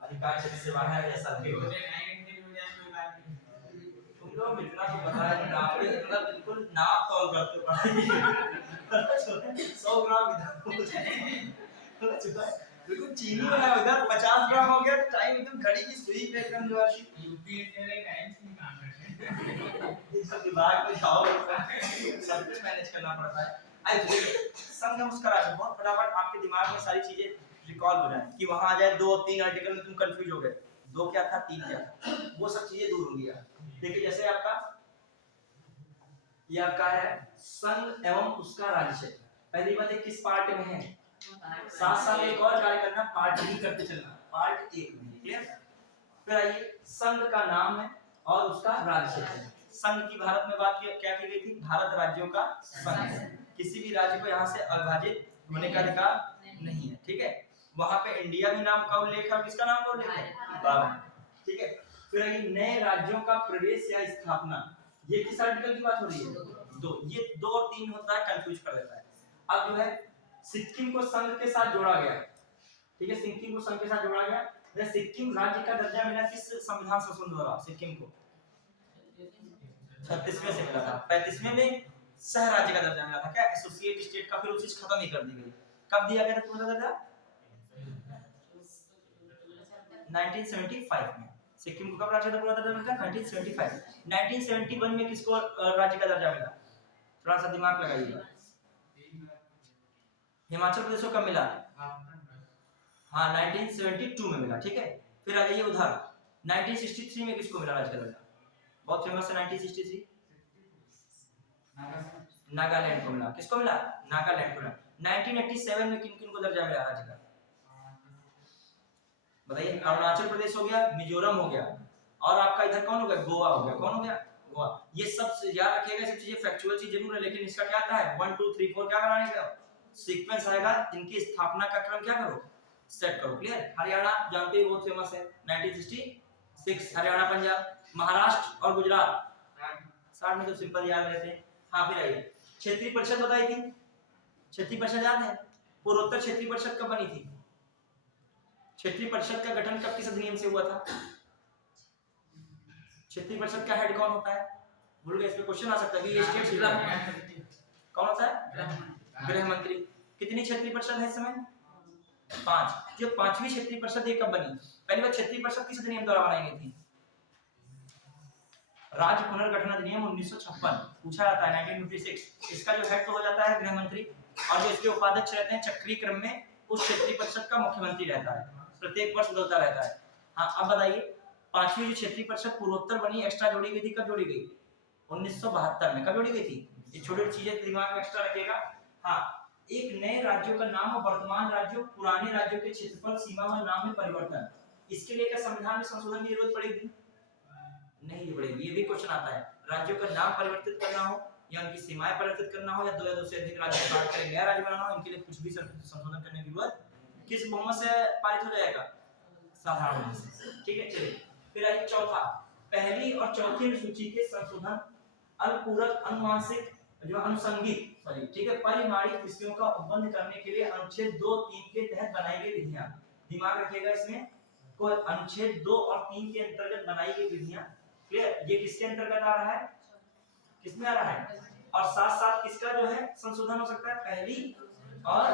अधिकार क्षेत्र से बाहर है, ऐसा भी हो तुम लोग इतना तो पता है, नाप मतलब बिल्कुल नाप तौल करते हो 100 ग्राम इधर बिल्कुल चीनी वाला उधर 50 ग्राम हो गया, टाइम एकदम घड़ी की सुई पे एकदम जो है यूपीएससी वाले टाइम से काम करते हैं, इस विभाग में जाओ सब कुछ मैनेज करना पड़ता है। आई संग मुस्कुरा से बहुत फटाफट आपके दिमाग में सारी चीजें रिकॉल हो जाए, कि वहां आ जाए 2-3 आर्टिकल में तुम कंफ्यूज हो गए, 2 क्या था 3 क्या था, वो सब चीजें दूर होंगी यार। देखिए जैसे आपका ये आपका है संघ एवं उसका राज्य क्षेत्र, पहली बात है किस पार्ट में है, साथ साथ एक और कार्य करना, पार्ट भी करते चलना, पार्ट 1 में। क्लियर? फिर आइए, संघ का नाम है और उसका राज्य क्षेत्र है। संघ की भारत में बात क्या की गई थी? भारत राज्यों का संघ है। किसी भी राज्य को यहाँ से अविभाजित होने का अधिकार नहीं है। ठीक है? वहां पे इंडिया भी नाम का उल्लेख है और किसका नाम का उल्लेख है? भारत। ठीक है? फिर ये नए राज्यों का प्रवेश या स्थापना, ये किस आर्टिकल की बात हो रही है? 2। ये 2 और 3 होता है, कंफ्यूज कर देता है। अब जो है सिक्किम को संघ के साथ जोड़ा गया। ठीक है? सिक्किम को संघ के साथ जोड़ा गया। वह सिक्किम राज्य का दर्जा मिला किस संविधान संशोधन द्वारा? सिक्किम को 36वें से मिला था। 35वें में सह राज्य का दर्जा मिला था। क्या? एसोसिएट स्टेट का फिर वो चीज खत्म ही कर दी गई। कब दिया गया था पूरा दर्जा? 1975 में। सिक्किम को कब राज्य का पूरा दर्जा मिला? 1975। 1971 में किसको राज्य का दर्जा मिला? थोड़ा सा दिमाग लगाइएगा। हिमाचल प्रदेश को कब मिला? हाँ, 1972 में मिला। ठीक है? फिर आ जाइए उधर 1963 में किसको मिला राज्य का दर्जा? बहुत फेमस है 1963, नागालैंड को मिला। किसको मिला? नागालैंड को मिला। 1987 में किन किन को दर्जा मिला राज्य का? बताइए। अरुणाचल प्रदेश हो गया, मिजोरम हो गया, और आपका इधर कौन हो गया? गोवा हो गया। कौन हो गया? गोवा। ये सब याद रखिएगा, सब चीजें फैक्चुअल चीज जरूर है, लेकिन इसका क्या आता है? 1 2 3 4 क्या बनाने का सीक्वेंस आएगा, इनकी स्थापना का क्रम क्या करो? सेट करो। क्लियर? हरियाणा जानते ही बहुत फेमस है, 1966 हरियाणा, पंजाब, महाराष्ट्र और गुजरात 60 में तो सिंपल याद रहते हैं। हाँ, फिर आइए, क्षेत्रीय परिषद बताई थी। क्षेत्रीय परिषद याद है? पूर्वोत्तर क्षेत्रीय परिषद कब बनी थी? क्षेत्रीय परिषद का गठन कब किस अधिनियम से हुआ था? क्षेत्रीय परिषद का हेड कौन होता है? भूल गए? इस पे क्वेश्चन आ सकता है कि ये स्टेट कौन होता है? गृह मंत्री। कितनी क्षेत्रीय परिषद है इस समय? 5। जो 5वीं क्षेत्रीय परिषद ये कब बनी? पहली बार क्षेत्रीय परिषद किस अधिनियम द्वारा बनाई गई थी? राज्य पुनर्गठन अधिनियम 1956 पूछा जाता है 1956। इसका जो हेड तो हो जाता है गृह मंत्री, और जो इसके उपाध्यक्ष रहते हैं चक्रीय क्रम में उस क्षेत्रीय परिषद का मुख्यमंत्री रहता है। प्रत्येक वर्ष बदलता रहता है। हाँ, अब बताइए, 5वीं जो क्षेत्रीय परिषद पूर्वोत्तर बनी, एक्स्ट्रा जोड़ी गई थी, कब जोड़ी गई? 1972 में। कब जोड़ी गई थी? ये छोटी चीजें दिमाग में एक्स्ट्रा रखिएगा। हाँ, एक नए राज्यों का नाम और वर्तमान राज्यों पुराने राज्यों के क्षेत्रफल सीमा व नाम में परिवर्तन, इसके लिए क्या संविधान में संशोधन की जरूरत पड़ेगी? नहीं पड़ेगी। ये भी क्वेश्चन आता है, राज्यों का नाम परिवर्तित करना हो या उनकी सीमाएं परिवर्तित करना हो या 2 या 2 से अधिक राज्य काट कर नया राज्य बनाना हो, इनके लिए कुछ भी संशोधन करने की जरूरत किस बहुमत से पारित हो जाएगा? साधारण बहुमत से। ठीक है? चलिए, फिर आइए चौथा, पहली और चौथी अनुसूची के संशोधन अनुपूरक अनुवांशिक जो अनुसंगिक ठीक है परिमाणिक विषयों का उपबंध करने के लिए अनुच्छेद 2 3 के तहत बनाई गई विधियां। दिमाग रखिएगा, इसमें कोई अनुच्छेद 2 और 3 के अंतर्गत बनाई गई विधियां। क्लियर? ये किसके अंतर्गत आ रहा है? किसमें आ रहा है? और साथ साथ किसका जो है संशोधन हो सकता है? पहली और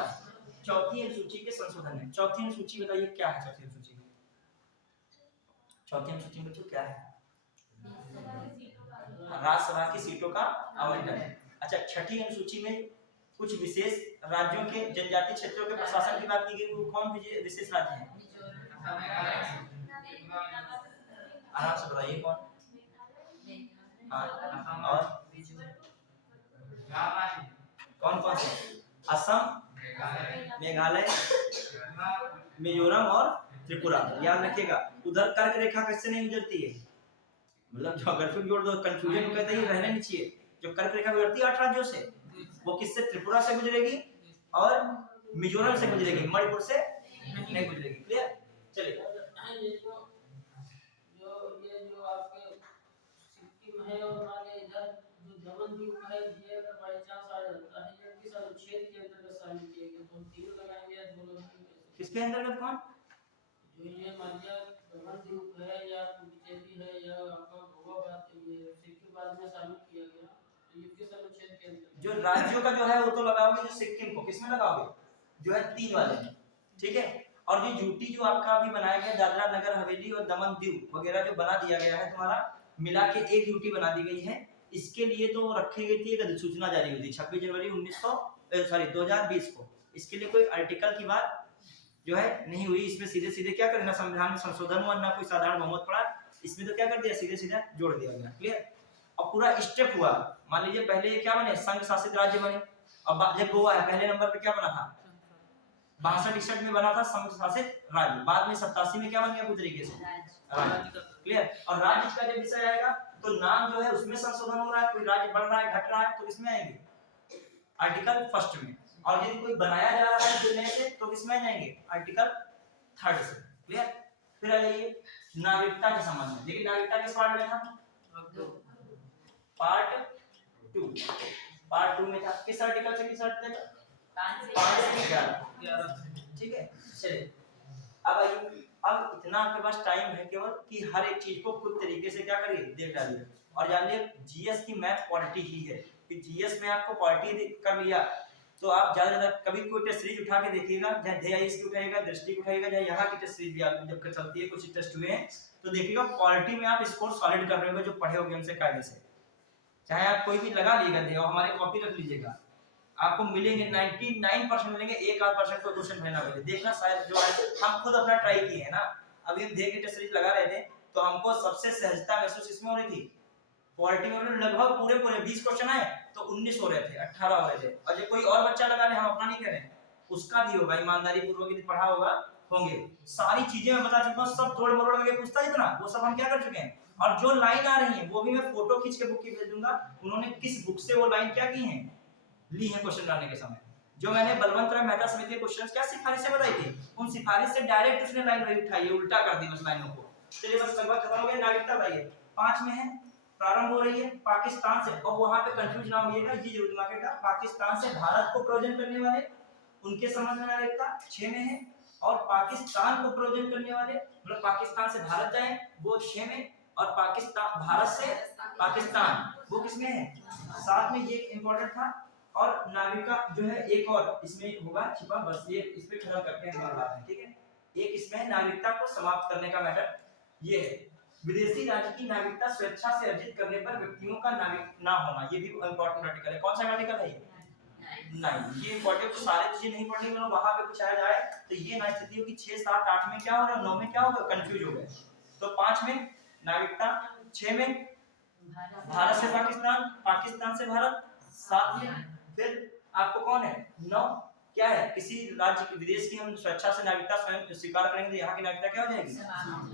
चौथी अनुसूची के संशोधन है। चौथी अनुसूची बताइए क्या है? चौथी अनुसूची बच्चों क्या है? राज्यसभा की सीटों का आवंटन है। अच्छा, छठी अनुसूची में कुछ विशेष राज्यों के जनजातीय क्षेत्रों के प्रशासन की बात की गई। वो कौन विशेष राज्य हैं? आराम से बताइए कौन? और कौन कौन से? असम, मेघालय, मिजोरम और त्रिपुरा। याद रखिएगा, उधर कर्क रेखा कैसे नहीं गुजरती है, मतलब ज्योग्राफिक जोड़ दो, कंफ्यूजन कहते ही रहना नहीं चाहिए। जो कर्क रेखा गुजरती है 8 राज्यों से, वो किससे? त्रिपुरा से गुजरेगी और मिजोरम से गुजरेगी, मणिपुर से नहीं गुजरेगी। क्लियर? चलिए, जो आपके सिक्किम है और हमारे इधर जो दमन-दीव है, ये अगर बाई चांस आ जाता है, ये किस अनुच्छेद के अंतर्गत शामिल किए गए? तो हम 3 लगाएंगे या 2 लगाएंगे? किसके अंतर्गत? कौन? जो ये मानिए दमन-दीव है या पुडुचेरी है या आपका गोवा बात ये सिक्किम बाद में शामिल किया गया, तो ये किस अनुच्छेद के अंतर्गत? जो राज्यों का जो है वो तो लगाओगे, जो सिक्किम को किसमें लगाओगे? जो है 3 वाले में। ठीक है? और जो यूटी जो आपका अभी बनाया गया, दादरा नगर हवेली और दमन दीव वगैरह जो बना दिया गया है तुम्हारा, मिला के एक यूटी बना दी गई है। इसके लिए तो रखी गई थी, एक अधिसूचना जारी हुई थी 26 जनवरी 2020 को। इसके लिए कोई आर्टिकल की बात जो है नहीं हुई। इसमें सीधे सीधे क्या करना, संविधान में संशोधन हुआ, ना कोई साधारण बहुमत पड़ा। इसमें तो क्या कर दिया, सीधे सीधा जोड़ दिया गया। क्लियर? और पूरा स्टेप हुआ। मान लीजिए पहले ये क्या बने, संघ शासित राज्य बने। अब जब गोवा है, पहले नंबर पे क्या बना था? 62-61 में बना था संघ शासित राज्य, बाद में 87 में क्या बन गया पूरी तरीके से राज्य। क्लियर। और राज्य का जब विषय आएगा तो नाम जो है उसमें संशोधन हो रहा है, कोई राज्य बढ़ रहा है घट रहा है तो किसमें आएंगे आर्टिकल फर्स्ट में, और यदि कोई बनाया जा रहा है नए से तो किसमें आ जाएंगे आर्टिकल थर्ड से। क्लियर। फिर आ जाइए नागरिकता के संबंध में, लेकिन नागरिकता किस पार्ट में था पार्ट 2 में था, किस आर्टिकल से किस आर्टिकल तक 5 से 11। ठीक है। चलिए अब आइए, अब इतना आपके पास टाइम है केवल कि हर एक चीज को खुद तरीके से क्या करिए देख डालिए और जानिए जीएस की मैथ क्वालिटी ही है कि जीएस में आपको क्वालिटी कर लिया तो आप ज्यादा कभी कोई टेस्ट सीरीज उठा के देखिएगा, चाहे जेआईएस की उठाइएगा, दृष्टि की उठाइएगा, चाहे यहाँ की टेस्ट सीरीज भी आप जब चलती है कुछ टेस्ट हुए हैं तो देखिएगा क्वालिटी में आप स्कोर सॉलिड कर रहे हो जो पढ़े होंगे उनसे कायदे से। चाहे आप कोई भी लगा लीजिएगा और हमारे कॉपी रख लीजिएगा, आपको मिलेंगे 99% मिलेंगे, 1-8% को क्वेश्चन है ना मिले। देखना शायद जो है हम खुद अपना ट्राई किए हैं ना, अभी हम देख के टेस्ट सीरीज लगा रहे थे तो हमको सबसे सहजता महसूस इसमें हो रही थी क्वालिटी में। लगभग पूरे 20 क्वेश्चन आए तो 19 हो रहे थे, 18 हो रहे थे, और जो कोई और बच्चा लगा ले, हम अपना नहीं कह रहे हैं, उसका भी होगा ईमानदारी पूर्वक यदि पढ़ा होगा होंगे। सारी चीजें मैं बता चुका हूं, सब तोड़ मरोड़ करके पूछता है इतना, वो सब हम क्या कर चुके हैं। और जो लाइन आ रही है वो भी मैं फोटो खींच के बुक की भेज दूंगा, उन्होंने किस बुक से वो लाइन क्या की है ली है क्वेश्चन डालने के समय। जो मैंने बलवंत राय मेहता समिति के क्वेश्चंस क्या सिफारिशें बताई थी, उन सिफारिश से डायरेक्ट उसने लाइन वही उठाई, उल्टा कर दी उस लाइनों को। चलिए बस लगभग खत्म हो गया। नागरिकता भाई 5 में है, प्रारंभ हो रही है पाकिस्तान से, और वहां पे कंफ्यूज ना होइएगा, ये जरूर दिमाग में रखिएगा, पाकिस्तान से भारत को प्रेजेंट करने वाले उनके संबंध में नागरिकता 6 में है, और पाकिस्तान को प्रेजेंट करने वाले मतलब पाकिस्तान से भारत जाए वो 6 में, और पाकिस्तान भारत से पाकिस्तान वो किसमें है 7 में। ये इंपॉर्टेंट था। और नागरिकता जो है एक और इसमें होगा छिपा, बस ये इस पे खत्म करते हैं बात है। ठीक है। एक इसमें नागरिकता को समाप्त करने का मैटर ये है, विदेशी राज्य की नागरिकता स्वेच्छा से अर्जित करने पर व्यक्तियों का नागरिक ना होना, ये भी इंपॉर्टेंट आर्टिकल है। कौन सा आर्टिकल है ये? नहीं, ये इंपॉर्टेंट तो सारे चीजें नहीं पढ़नी, मतलब वहां पे कुछ आ जाए तो ये ना स्थिति हो कि 6, 7, 8 में क्या हो रहा है, 9 में क्या हो गया, कंफ्यूज हो गए। तो 5 में नागरिकता, 6 में भारत से पाकिस्तान, पाकिस्तान से भारत, 7 में फिर आपको कौन है 9 क्या है, किसी राज्य की विदेश की हम स्वेच्छा से नागरिकता स्वयं स्वीकार करेंगे तो यहाँ की नागरिकता क्या हो जाएगी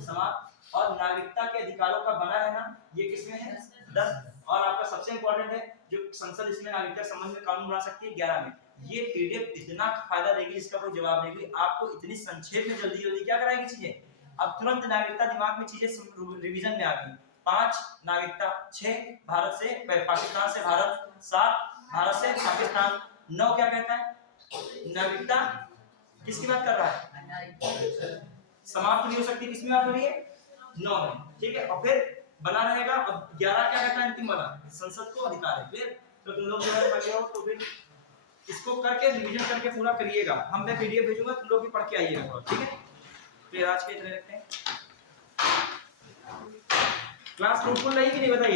समाप्त। और नागरिकता के अधिकारों का बना रहना ये किसमें है 10। और आपका सबसे इंपॉर्टेंट है जो संसद इसमें नागरिकता संबंध में कानून बना सकती है 11 में। ये पीडीएफ इतना फायदा देगी इसका कोई जवाब नहीं, आपको इतनी संक्षेप में जल्दी जल्दी क्या कराएगी चीजें, अब तुरंत नागरिकता दिमाग में चीजें रिवीजन में आ गई। 5 नागरिकता, 6 भारत से पाकिस्तान से भारत, 7 भारत से पाकिस्तान, 9 क्या कहता है नागरिकता किसकी बात कर रहा है समाप्त नहीं हो सकती, किसमें बात हो रही है 9 में। ठीक है। और फिर बना रहेगा। और 11 क्या कहता है अंतिम वाला, संसद को अधिकार है। फिर तो तुम लोग जो है पढ़े हो तो फिर इसको करके रिवीजन करके पूरा करिएगा, हम मैं पीडीएफ भेजूंगा, तुम लोग भी पढ़ के आइएगा। ठीक है। फिर आज के इतने रखते हैं। क्लास फ्रूटफुल रही कि नहीं बताइए।